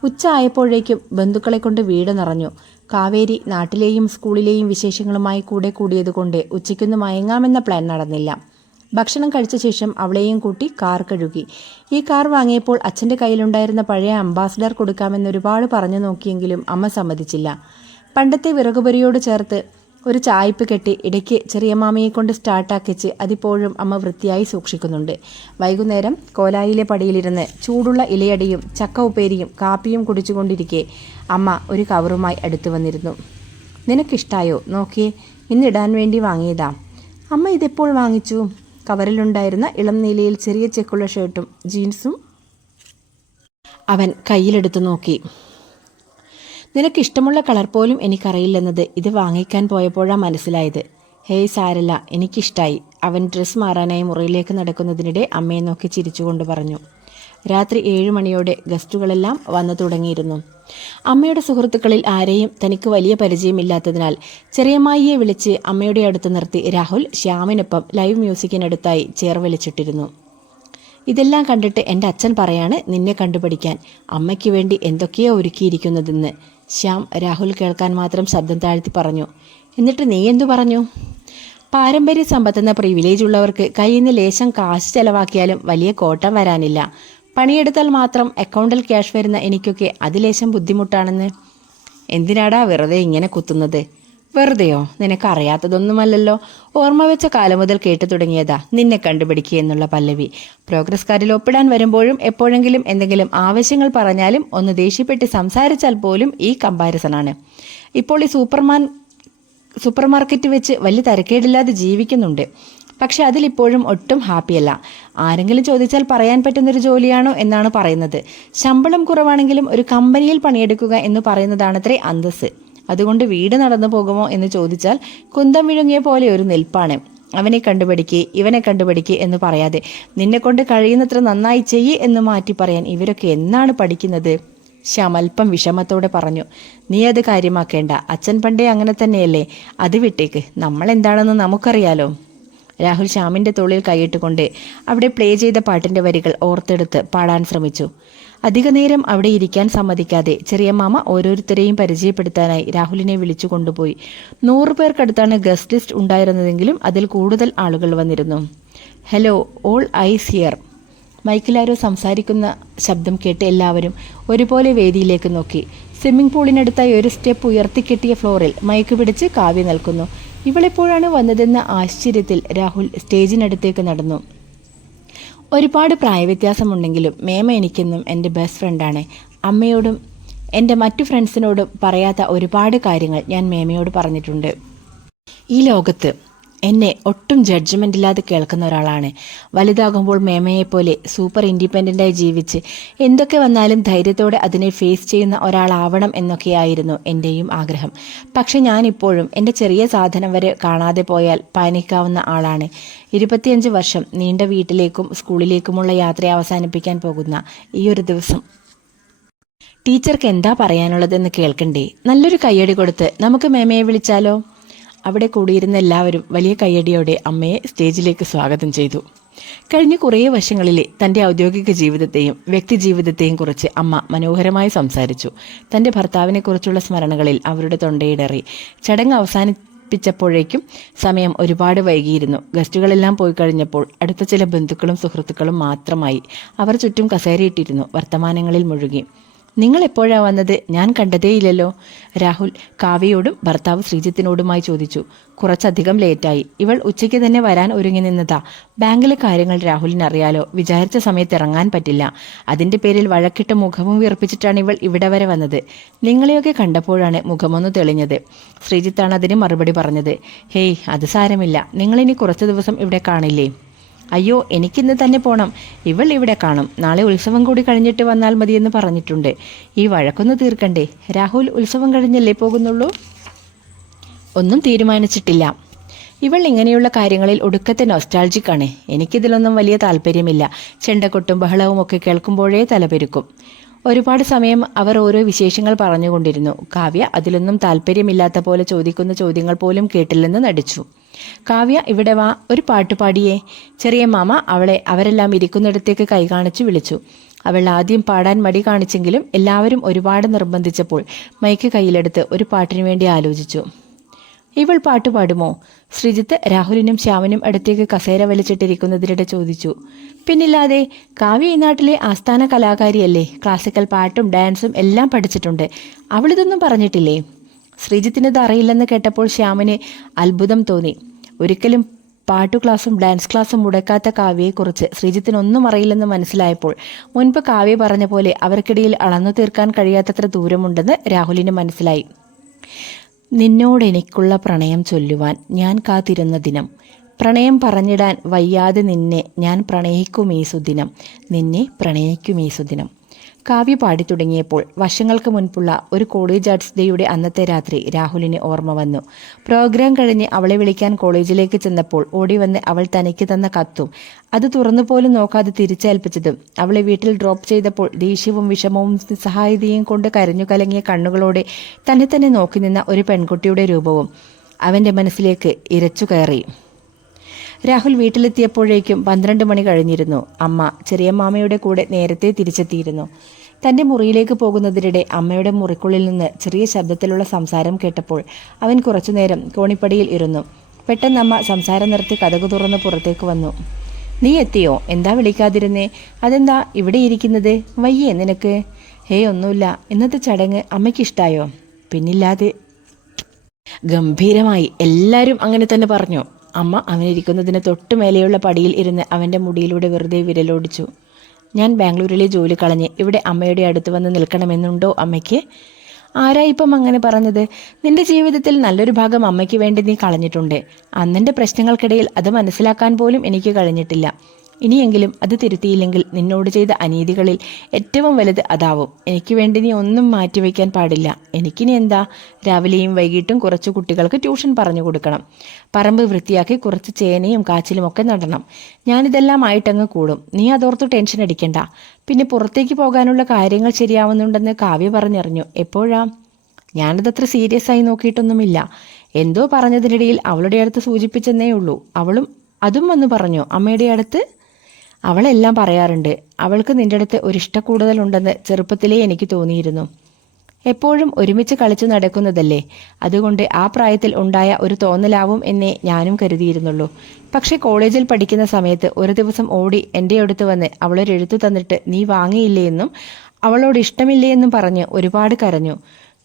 ഉച്ച ആയപ്പോഴേക്കും ബന്ധുക്കളെ കൊണ്ട് വീട് നിറഞ്ഞു. കാവേരി നാട്ടിലെയും സ്കൂളിലെയും വിശേഷങ്ങളുമായി കൂടെ കൂടിയതുകൊണ്ട് ഉച്ചയ്ക്കൊന്ന് മയങ്ങാമെന്ന പ്ലാൻ നടന്നില്ല. ഭക്ഷണം കഴിച്ച ശേഷം അവളെയും കൂട്ടി കാർ കഴുകി. ഈ കാർ വാങ്ങിയപ്പോൾ അച്ഛൻ്റെ കയ്യിലുണ്ടായിരുന്ന പഴയ അംബാസഡർ കൊടുക്കാമെന്നൊരുപാട് പറഞ്ഞു നോക്കിയെങ്കിലും അമ്മ സമ്മതിച്ചില്ല. പണ്ടത്തെ വിറകുപൊരിയോട് ചേർത്ത് ഒരു ചായ്പ് കെട്ടി ഇടയ്ക്ക് ചെറിയ മാമയെ കൊണ്ട് സ്റ്റാർട്ടാക്കിച്ച് അതിപ്പോഴും അമ്മ വൃത്തിയായി സൂക്ഷിക്കുന്നുണ്ട്. വൈകുന്നേരം കോലായിലെ പടിയിലിരുന്ന് ചൂടുള്ള ഇലയടിയും ചക്ക ഉപ്പേരിയും കാപ്പിയും കുടിച്ചുകൊണ്ടിരിക്കെ അമ്മ ഒരു കവറുമായി അടുത്തു വന്നിരുന്നു. നിനക്കിഷ്ടായോ? നോക്കിയേ, ഇന്നിടാൻ വേണ്ടി വാങ്ങിയതാ. അമ്മ ഇതെപ്പോൾ വാങ്ങിച്ചു? കവറിലുണ്ടായിരുന്ന ഇളം നീലയിൽ ചെറിയ ചെക്കുള്ള ഷർട്ടും ജീൻസും അവൻ കയ്യിലെടുത്തു നോക്കി. നിനക്കിഷ്ടമുള്ള കളർ പോലും എനിക്കറിയില്ലെന്നത് ഇത് വാങ്ങിക്കാൻ പോയപ്പോഴാണ് മനസ്സിലായത്. ഹേയ് സാരല്ല, എനിക്കിഷ്ടായി. അവൻ ഡ്രസ്സ് മാറാനായി മുറിയിലേക്ക് നടക്കുന്നതിനിടെ അമ്മയെ നോക്കി ചിരിച്ചുകൊണ്ട് പറഞ്ഞു. രാത്രി 7 മണിയോടെ ഗസ്റ്റുകളെല്ലാം വന്നു തുടങ്ങിയിരുന്നു. അമ്മയുടെ സുഹൃത്തുക്കളിൽ ആരെയും തനിക്ക് വലിയ പരിചയമില്ലാത്തതിനാൽ ചെറിയമ്മായിയെ വിളിച്ച് അമ്മയുടെ അടുത്ത് നിർത്തി രാഹുൽ ശ്യാമിനൊപ്പം ലൈവ് മ്യൂസിക്കിനടുത്തായി ചേർവലിച്ചിട്ടിരുന്നു. ഇതെല്ലാം കണ്ടിട്ട് എൻ്റെ അച്ഛൻ പറയാണ് നിന്നെ കണ്ടുപിടിക്കാൻ അമ്മയ്ക്ക് വേണ്ടി എന്തൊക്കെയോ ഒരുക്കിയിരിക്കുന്നതെന്ന്. ശ്യാം രാഹുൽ കേൾക്കാൻ മാത്രം ശബ്ദം താഴ്ത്തി പറഞ്ഞു. എന്നിട്ട് നീ എന്തു പറഞ്ഞു? പാരമ്പര്യ സമ്പത്തെന്ന പ്രിവിലേജ് ഉള്ളവർക്ക് കയ്യിൽ നിന്ന് ലേശം കാശ് ചെലവാക്കിയാലും വലിയ കോട്ടം വരാനില്ല. പണിയെടുത്താൽ മാത്രം അക്കൗണ്ടിൽ ക്യാഷ് വരുന്ന എനിക്കൊക്കെ അത് ലേശം ബുദ്ധിമുട്ടാണെന്ന്. എന്തിനാടാ വെറുതെ ഇങ്ങനെ കുത്തുന്നത്? വെറുതെയോ? നിനക്കറിയാത്തതൊന്നുമല്ലല്ലോ. ഓർമ്മ വെച്ച കാലം മുതൽ കേട്ടു തുടങ്ങിയതാ നിന്നെ കണ്ടുപിടിക്കുക എന്നുള്ള പല്ലവി. പ്രോഗ്രസ് കാർഡിൽ ഒപ്പിടാൻ വരുമ്പോഴും എപ്പോഴെങ്കിലും എന്തെങ്കിലും ആവശ്യങ്ങൾ പറഞ്ഞാലും ഒന്ന് ദേഷ്യപ്പെട്ട് സംസാരിച്ചാൽ പോലും ഈ കമ്പാരിസണാണ്. ഇപ്പോൾ ഈ സൂപ്പർ മാർക്കറ്റ് വെച്ച് വലിയ തരക്കേടില്ലാതെ ജീവിക്കുന്നുണ്ട്. പക്ഷെ അതിലിപ്പോഴും ഒട്ടും ഹാപ്പിയല്ല. ആരെങ്കിലും ചോദിച്ചാൽ പറയാൻ പറ്റുന്നൊരു ജോലിയാണോ എന്നാണ് പറയുന്നത്. ശമ്പളം കുറവാണെങ്കിലും ഒരു കമ്പനിയിൽ പണിയെടുക്കുക എന്ന് പറയുന്നതാണത്രേ അന്തസ്. അതുകൊണ്ട് വീട് നടന്നു പോകുമോ എന്ന് ചോദിച്ചാൽ കുന്തം വിഴുങ്ങിയ പോലെ ഒരു നിൽപ്പാണ്. അവനെ കണ്ടുപിടിക്കുക ഇവനെ കണ്ടുപിടിക്കുക എന്ന് പറയാതെ നിന്നെ കൊണ്ട് കഴിയുന്നത്ര നന്നായി ചെയ്യ് എന്ന് മാറ്റി പറയാൻ ഇവരൊക്കെ എന്നാണ് പഠിക്കുന്നത്? ശ്യാം അല്പം വിഷമത്തോടെ പറഞ്ഞു. നീ അത് കാര്യമാക്കേണ്ട. അച്ഛൻ പണ്ടേ അങ്ങനെ തന്നെയല്ലേ. അത് വിട്ടേക്ക്. നമ്മൾ എന്താണെന്ന് നമുക്കറിയാലോ. രാഹുൽ ശ്യാമിൻ്റെ തോളിൽ കൈയിട്ടുകൊണ്ട് അവിടെ പ്ലേ ചെയ്ത പാട്ടിൻ്റെ വരികൾ ഓർത്തെടുത്ത് പാടാൻ ശ്രമിച്ചു. അധിക നേരം അവിടെ ഇരിക്കാൻ സമ്മതിക്കാതെ ചെറിയ മാമ ഓരോരുത്തരെയും പരിചയപ്പെടുത്താനായി രാഹുലിനെ വിളിച്ചു കൊണ്ടുപോയി. 100 പേർക്കടുത്താണ് ഗസ്റ്റ് ലിസ്റ്റ് ഉണ്ടായിരുന്നതെങ്കിലും അതിൽ കൂടുതൽ ആളുകൾ വന്നിരുന്നു. Hello, all eyes here. മൈക്കിലാരോ സംസാരിക്കുന്ന ശബ്ദം കേട്ട് എല്ലാവരും ഒരുപോലെ വേദിയിലേക്ക് നോക്കി. സ്വിമ്മിംഗ് പൂളിനടുത്തായി ഒരു സ്റ്റെപ്പ് ഉയർത്തിക്കെട്ടിയ ഫ്ലോറിൽ മൈക്ക് പിടിച്ച് കാവ്യ നിൽക്കുന്നു. ഇവളെപ്പോഴാണ് വന്നതെന്ന ആശ്ചര്യത്തിൽ രാഹുൽ സ്റ്റേജിനടുത്തേക്ക് നടന്നു. ഒരുപാട് പ്രായവ്യത്യാസമുണ്ടെങ്കിലും മേമ എനിക്കെന്നും എൻ്റെ ബെസ്റ്റ് ഫ്രണ്ടാണ്. അമ്മയോടും എൻ്റെ മറ്റു ഫ്രണ്ട്സിനോടും പറയാത്ത ഒരുപാട് കാര്യങ്ങൾ ഞാൻ മേമയോട് പറഞ്ഞിട്ടുണ്ട്. ഈ ലോകത്ത് എന്നെ ഒട്ടും ജഡ്ജ്മെൻ്റ് ഇല്ലാതെ കേൾക്കുന്ന ഒരാളാണ്. വലുതാകുമ്പോൾ മേമയെപ്പോലെ സൂപ്പർ ഇൻഡിപെൻഡൻ്റായി ജീവിച്ച് എന്തൊക്കെ വന്നാലും ധൈര്യത്തോടെ അതിനെ ഫേസ് ചെയ്യുന്ന ഒരാളാവണം എന്നൊക്കെയായിരുന്നു എൻ്റെയും ആഗ്രഹം. പക്ഷെ ഞാനിപ്പോഴും എൻ്റെ ചെറിയ സാധനം വരെ കാണാതെ പോയാൽ പാനിക്കാവുന്ന ആളാണ്. 25 വർഷം നീണ്ട വീട്ടിലേക്കും സ്കൂളിലേക്കുമുള്ള യാത്ര അവസാനിപ്പിക്കാൻ പോകുന്ന ഈ ഒരു ദിവസം ടീച്ചർക്ക് എന്താ പറയാനുള്ളതെന്ന് കേൾക്കണ്ടേ? നല്ലൊരു കയ്യടി കൊടുത്ത് നമുക്ക് മേമയെ വിളിച്ചാലോ? അവിടെ കൂടിയിരുന്ന എല്ലാവരും വലിയ കയ്യടിയോടെ അമ്മയെ സ്റ്റേജിലേക്ക് സ്വാഗതം ചെയ്തു. കഴിഞ്ഞ കുറേ വർഷങ്ങളിലെ തൻ്റെ ഔദ്യോഗിക ജീവിതത്തെയും വ്യക്തി ജീവിതത്തെയും കുറിച്ച് അമ്മ മനോഹരമായി സംസാരിച്ചു. തൻ്റെ ഭർത്താവിനെക്കുറിച്ചുള്ള സ്മരണകളിൽ അവരുടെ തൊണ്ടയിടറി. ചടങ്ങ് അവസാനിപ്പിച്ചപ്പോഴേക്കും സമയം ഒരുപാട് വൈകിയിരുന്നു. ഗസ്റ്റുകളെല്ലാം പോയി കഴിഞ്ഞപ്പോൾ അടുത്ത ചില ബന്ധുക്കളും സുഹൃത്തുക്കളും മാത്രമായി. അവർ ചുറ്റും കസേരയിട്ടിരുന്നു, വർത്തമാനങ്ങളിൽ മുഴുകി. നിങ്ങൾ എപ്പോഴാ വന്നത്? ഞാൻ കണ്ടതേയില്ലല്ലോ. രാഹുൽ കാവ്യയോടും ഭർത്താവ് ശ്രീജിത്തിനോടുമായി ചോദിച്ചു. കുറച്ചധികം ലേറ്റായി. ഇവൾ ഉച്ചയ്ക്ക് തന്നെ വരാൻ ഒരുങ്ങി നിന്നതാ. ബാങ്കിലെ കാര്യങ്ങൾ രാഹുലിന് അറിയാലോ. വിചാരിച്ച സമയത്ത് ഇറങ്ങാൻ പറ്റില്ല. അതിന്റെ പേരിൽ വഴക്കിട്ട് മുഖവും വീർപ്പിച്ചിട്ടാണ് ഇവൾ ഇവിടെ വരെ വന്നത്. നിങ്ങളെയൊക്കെ കണ്ടപ്പോഴാണ് മുഖമൊന്നു തെളിഞ്ഞത്. ശ്രീജിത്താണ് അതിന് മറുപടി പറഞ്ഞത്. ഹേയ്, അത് സാരമില്ല. നിങ്ങളിനി കുറച്ച് ദിവസം ഇവിടെ കാണില്ലേ? അയ്യോ, എനിക്കിന്ന് തന്നെ പോണം. ഇവൾ ഇവിടെ കാണും. നാളെ ഉത്സവം കൂടി കഴിഞ്ഞിട്ട് വന്നാൽ മതിയെന്ന് പറഞ്ഞിട്ടുണ്ട്. ഈ വഴക്കൊന്ന് തീർക്കണ്ടേ? രാഹുൽ, ഉത്സവം കഴിഞ്ഞല്ലേ പോകുന്നുള്ളൂ? ഒന്നും തീരുമാനിച്ചിട്ടില്ല. ഇവൾ ഇങ്ങനെയുള്ള കാര്യങ്ങളിൽ ഒടുക്കത്തെ നൊസ്റ്റാൾജിക് ആണ്. എനിക്കിതിലൊന്നും വലിയ താല്പര്യമില്ല. ചെണ്ടക്കൊട്ടും ബഹളവും ഒക്കെ കേൾക്കുമ്പോഴേ തലപെരുക്കും. ഒരുപാട് സമയം അവർ ഓരോ വിശേഷങ്ങൾ പറഞ്ഞുകൊണ്ടിരുന്നു. കാവ്യ അതിലൊന്നും താല്പര്യമില്ലാത്ത പോലെ ചോദിക്കുന്ന ചോദ്യങ്ങൾ പോലും കേട്ടില്ലെന്ന് നടിച്ചു. കാവ്യ, ഇവിടെ വാ, ഒരു പാട്ട് പാടിയേ. ചെറിയ മാമ അവരെല്ലാം ഇരിക്കുന്നിടത്തേക്ക് കൈ കാണിച്ചു വിളിച്ചു. അവൾ ആദ്യം പാടാൻ മടി കാണിച്ചെങ്കിലും എല്ലാവരും ഒരുപാട് നിർബന്ധിച്ചപ്പോൾ മൈക്ക് കയ്യിലെടുത്ത് ഒരു പാട്ടിനു വേണ്ടി ആലോചിച്ചു. ഇവൾ പാട്ട് പാടുമോ? ശ്രീജിത്ത് രാഹുലിനും ശ്യാമിനും അടുത്തേക്ക് കസേര വലിച്ചിട്ടിരിക്കുന്നതിനിടെ ചോദിച്ചു. പിന്നില്ലാതെ, കാവ്യ ഈ നാട്ടിലെ ആസ്ഥാന കലാകാരിയല്ലേ. ക്ലാസിക്കൽ പാട്ടും ഡാൻസും എല്ലാം പഠിച്ചിട്ടുണ്ട്. അവളിതൊന്നും പറഞ്ഞിട്ടില്ലേ? ശ്രീജിത്തിനത് അറിയില്ലെന്ന് കേട്ടപ്പോൾ ശ്യാമിന് അത്ഭുതം തോന്നി. ഒരിക്കലും പാട്ടു ക്ലാസും ഡാൻസ് ക്ലാസും മുടക്കാത്ത കാവ്യയെക്കുറിച്ച് ശ്രീജിത്തിനൊന്നും അറിയില്ലെന്ന് മനസ്സിലായപ്പോൾ മുൻപ് കാവ്യ പറഞ്ഞ പോലെ അവർക്കിടയിൽ അളന്നു തീർക്കാൻ കഴിയാത്തത്ര ദൂരമുണ്ടെന്ന് രാഹുലിന് മനസ്സിലായി. നിന്നോടെനിക്കുള്ള പ്രണയം ചൊല്ലുവാൻ ഞാൻ കാത്തിരുന്ന ദിനം, പ്രണയം പറഞ്ഞിടാൻ വയ്യാതെ നിന്നെ ഞാൻ പ്രണയിക്കുമീ സുദിനം, നിന്നെ പ്രണയിക്കുമീ സുദിനം. കാവ്യ പാടി തുടങ്ങിയപ്പോൾ വർഷങ്ങൾക്ക് മുൻപുള്ള ഒരു കോളേജ് ആർട്സ് ഡേയുടെ അന്നത്തെ രാത്രി രാഹുലിന് ഓർമ്മ വന്നു. പ്രോഗ്രാം കഴിഞ്ഞ് അവളെ വിളിക്കാൻ കോളേജിലേക്ക് ചെന്നപ്പോൾ ഓടിവന്ന് അവൾ തനിക്ക് തന്ന കത്തും അത് തുറന്നുപോലും നോക്കാതെ തിരിച്ചേൽപ്പിച്ചതും, അവളെ വീട്ടിൽ ഡ്രോപ്പ് ചെയ്തപ്പോൾ ദേഷ്യവും വിഷമവും നിസ്സഹായതയും കൊണ്ട് കരഞ്ഞു കലങ്ങിയ കണ്ണുകളോടെ തന്നെ തന്നെ നോക്കി നിന്ന ഒരു പെൺകുട്ടിയുടെ രൂപവും അവൻ്റെ മനസ്സിലേക്ക് ഇരച്ചു കയറി. രാഹുൽ വീട്ടിലെത്തിയപ്പോഴേക്കും 12 മണി കഴിഞ്ഞിരുന്നു. അമ്മ ചെറിയ മാമയുടെ കൂടെ നേരത്തെ തിരിച്ചെത്തിയിരുന്നു. തൻ്റെ മുറിയിലേക്ക് പോകുന്നതിനിടെ അമ്മയുടെ മുറിക്കുള്ളിൽ നിന്ന് ചെറിയ ശബ്ദത്തിലുള്ള സംസാരം കേട്ടപ്പോൾ അവൻ കുറച്ചുനേരം കോണിപ്പടിയിൽ ഇരുന്നു. പെട്ടെന്ന് അമ്മ സംസാരം നിർത്തി കതകു തുറന്ന് പുറത്തേക്ക് വന്നു. നീ എത്തിയോ? എന്താ വിളിക്കാതിരുന്നേ? അതെന്താ ഇവിടെ ഇരിക്കുന്നത്? വയ്യേ നിനക്ക്? ഹേയ്, ഒന്നുമില്ല. ഇന്നത്തെ ചടങ്ങ് അമ്മയ്ക്കിഷ്ടായോ? പിന്നില്ലാതെ. ഗംഭീരമായി. എല്ലാവരും അങ്ങനെ തന്നെ പറഞ്ഞു. അമ്മ അവനിരിക്കുന്നതിന് തൊട്ടു മേലെയുള്ള പടിയിൽ ഇരുന്ന് അവൻ്റെ മുടിയിലൂടെ വെറുതെ വിരലോടിച്ചു. ഞാൻ ബാംഗ്ലൂരിലെ ജോലി കളഞ്ഞ് ഇവിടെ അമ്മയുടെ അടുത്ത് വന്ന് നിൽക്കണമെന്നുണ്ടോ അമ്മയ്ക്ക്? ആരാ ഇപ്പം അങ്ങനെ പറഞ്ഞത്? നിന്റെ ജീവിതത്തിൽ നല്ലൊരു ഭാഗം അമ്മയ്ക്ക് വേണ്ടി നീ കളഞ്ഞിട്ടുണ്ട്. അന്നെൻ്റെ പ്രശ്നങ്ങൾക്കിടയിൽ അത് മനസ്സിലാക്കാൻ പോലും എനിക്ക് കഴിഞ്ഞിട്ടില്ല. ഇനിയെങ്കിലും അത് തിരുത്തിയില്ലെങ്കിൽ നിന്നോട് ചെയ്ത അനീതികളിൽ ഏറ്റവും വലുത് അതാവും. എനിക്ക് വേണ്ടി നീ ഒന്നും മാറ്റിവെക്കാൻ പാടില്ല. എനിക്കിനി എന്താ? രാവിലെയും വൈകിട്ടും കുറച്ച് കുട്ടികൾക്ക് ട്യൂഷൻ പറഞ്ഞു കൊടുക്കണം. പറമ്പ് വൃത്തിയാക്കി കുറച്ച് ചേനയും കാച്ചിലും ഒക്കെ നടണം. ഞാനിതെല്ലാം ആയിട്ടങ്ങ് കൂടും. നീ അതോർത്ത് ടെൻഷൻ അടിക്കണ്ട. പിന്നെ പുറത്തേക്ക് പോകാനുള്ള കാര്യങ്ങൾ ശരിയാവുന്നുണ്ടെന്ന് കാവ്യ പറഞ്ഞറിഞ്ഞു. എപ്പോഴാ? ഞാനതത്ര സീരിയസ് ആയി നോക്കിയിട്ടൊന്നുമില്ല. എന്തോ പറഞ്ഞതിനിടയിൽ അവളുടെ അടുത്ത് സൂചിപ്പിച്ചെന്നേ ഉള്ളൂ. അതും വന്ന് പറഞ്ഞു അമ്മയുടെ അടുത്ത്. അവളെല്ലാം പറയാറുണ്ട്. അവൾക്ക് നിന്റെ അടുത്ത് ഒരിഷ്ടക്കൂടുതലുണ്ടെന്ന് ചെറുപ്പത്തിലേ എനിക്ക് തോന്നിയിരുന്നു. എപ്പോഴും ഒരുമിച്ച് കളിച്ചു നടക്കുന്നതല്ലേ, അതുകൊണ്ട് ആ പ്രായത്തിൽ ഉണ്ടായ ഒരു തോന്നലാവും എന്നേ ഞാനും കരുതിയിരുന്നുള്ളൂ. പക്ഷെ കോളേജിൽ പഠിക്കുന്ന സമയത്ത് ഒരു ദിവസം ഓടി എൻ്റെ അടുത്ത് വന്ന് അവളൊരെഴുത്ത് തന്നിട്ട് നീ വാങ്ങിയില്ലേ എന്നും അവളോട് ഇഷ്ടമില്ലേ എന്നും പറഞ്ഞ് ഒരുപാട് കരഞ്ഞു.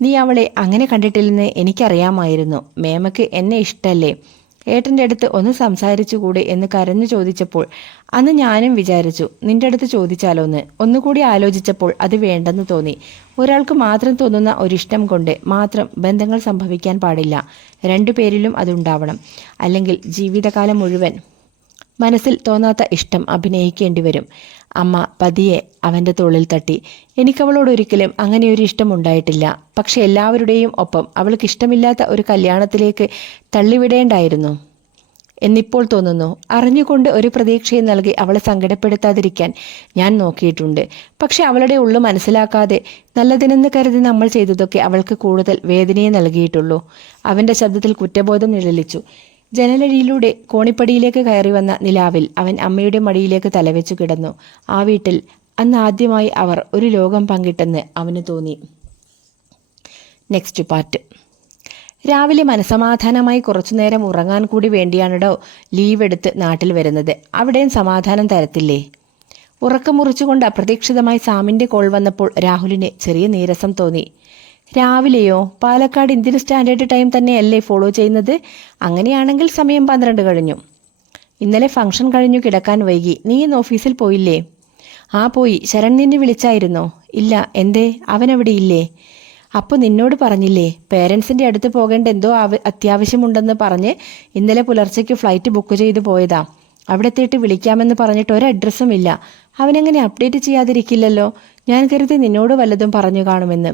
നീ അവളെ അങ്ങനെ കണ്ടിട്ടില്ലെന്ന് എനിക്കറിയാമായിരുന്നു. മേമയ്ക്ക് എന്നെ ഇഷ്ടല്ലേ? ഏട്ടൻ്റെ അടുത്ത് ഒന്ന് സംസാരിച്ചുകൂടെ എന്ന് കരഞ്ഞു ചോദിച്ചപ്പോൾ അന്ന് ഞാനും വിചാരിച്ചു നിന്റെ അടുത്ത് ചോദിച്ചാലോന്ന്. ഒന്നുകൂടി ആലോചിച്ചപ്പോൾ അത് വേണ്ടെന്ന് തോന്നി. ഒരാൾക്ക് മാത്രം തോന്നുന്ന ഒരിഷ്ടം കൊണ്ട് മാത്രം ബന്ധങ്ങൾ സംഭവിക്കാൻ പാടില്ല. രണ്ടുപേരിലും അതുണ്ടാവണം. അല്ലെങ്കിൽ ജീവിതകാലം മുഴുവൻ മനസ്സിൽ തോന്നാത്ത ഇഷ്ടം അഭിനയിക്കേണ്ടി വരും. അമ്മ പതിയെ അവൻ്റെ തോളിൽ തട്ടി. എനിക്കവളോട് ഒരിക്കലും അങ്ങനെയൊരു ഇഷ്ടം ഉണ്ടായിട്ടില്ല. പക്ഷെ എല്ലാവരുടെയും ഒപ്പം അവൾക്ക് ഇഷ്ടമില്ലാത്ത ഒരു കല്യാണത്തിലേക്ക് തള്ളിവിടേണ്ടായിരുന്നു. എന്നിപ്പോൾ തോന്നുന്നു. അറിഞ്ഞുകൊണ്ട് ഒരു പ്രതീക്ഷയും നൽകി അവളെ സങ്കടപ്പെടുത്താതിരിക്കാൻ ഞാൻ നോക്കിയിട്ടുണ്ട്. പക്ഷെ അവളുടെ ഉള്ളു മനസ്സിലാക്കാതെ നല്ലതിനെന്ന് കരുതി നമ്മൾ ചെയ്തതൊക്കെ അവൾക്ക് കൂടുതൽ വേദനയെ നൽകിയിട്ടുള്ളൂ. അവന്റെ ശബ്ദത്തിൽ കുറ്റബോധം നിഴലിച്ചു. ജനലഴിയിലൂടെ കോണിപ്പടിയിലേക്ക് കയറി വന്ന നിലാവിൽ അവൻ അമ്മയുടെ മടിയിലേക്ക് തലവെച്ചു കിടന്നു. ആ വീട്ടിൽ അന്ന് ആദ്യമായി അവർ ഒരു ലോകം പങ്കിട്ടെന്ന് അവന് തോന്നി. Next part. രാവിലെ മനസമാധാനമായി കുറച്ചുനേരം ഉറങ്ങാൻ കൂടി വേണ്ടിയാണിടോ ലീവ് എടുത്ത് നാട്ടിൽ വരുന്നത്. അവിടെയും സമാധാനം തരത്തില്ലേ? ഉറക്കം മുറിച്ചുകൊണ്ട് അപ്രതീക്ഷിതമായി സാമിന്റെ കോൾ വന്നപ്പോൾ രാഹുലിന് ചെറിയ നീരസം തോന്നി. രാവിലെയോ? പാലക്കാട് ഇന്ത്യൻ സ്റ്റാൻഡേർഡ് ടൈം തന്നെയല്ലേ ഫോളോ ചെയ്യുന്നത്? അങ്ങനെയാണെങ്കിൽ സമയം 12 കഴിഞ്ഞു. ഇന്നലെ ഫംഗ്ഷൻ കഴിഞ്ഞു കിടക്കാൻ വൈകി. നീ ഇന്ന് ഓഫീസിൽ പോയില്ലേ? ആ പോയി. ശരൺ നിന്നെ വിളിച്ചായിരുന്നോ? ഇല്ല. എന്തേ? അവനവിടെ ഇല്ലേ? അപ്പോൾ നിന്നോട് പറഞ്ഞില്ലേ? പേരൻസിന്റെ അടുത്ത് പോകേണ്ട എന്തോ അത്യാവശ്യമുണ്ടെന്ന് പറഞ്ഞ് ഇന്നലെ പുലർച്ചയ്ക്ക് ഫ്ലൈറ്റ് ബുക്ക് ചെയ്ത് പോയതാ. അവിടെ എത്തിയിട്ട് വിളിക്കാമെന്ന് പറഞ്ഞിട്ട് ഒരു അഡ്രസ്സും ഇല്ല. അവനെങ്ങനെ അപ്ഡേറ്റ് ചെയ്യാതിരിക്കില്ലല്ലോ? ഞാൻ കരുതി നിന്നോട് വല്ലതും പറഞ്ഞു കാണുമെന്ന്.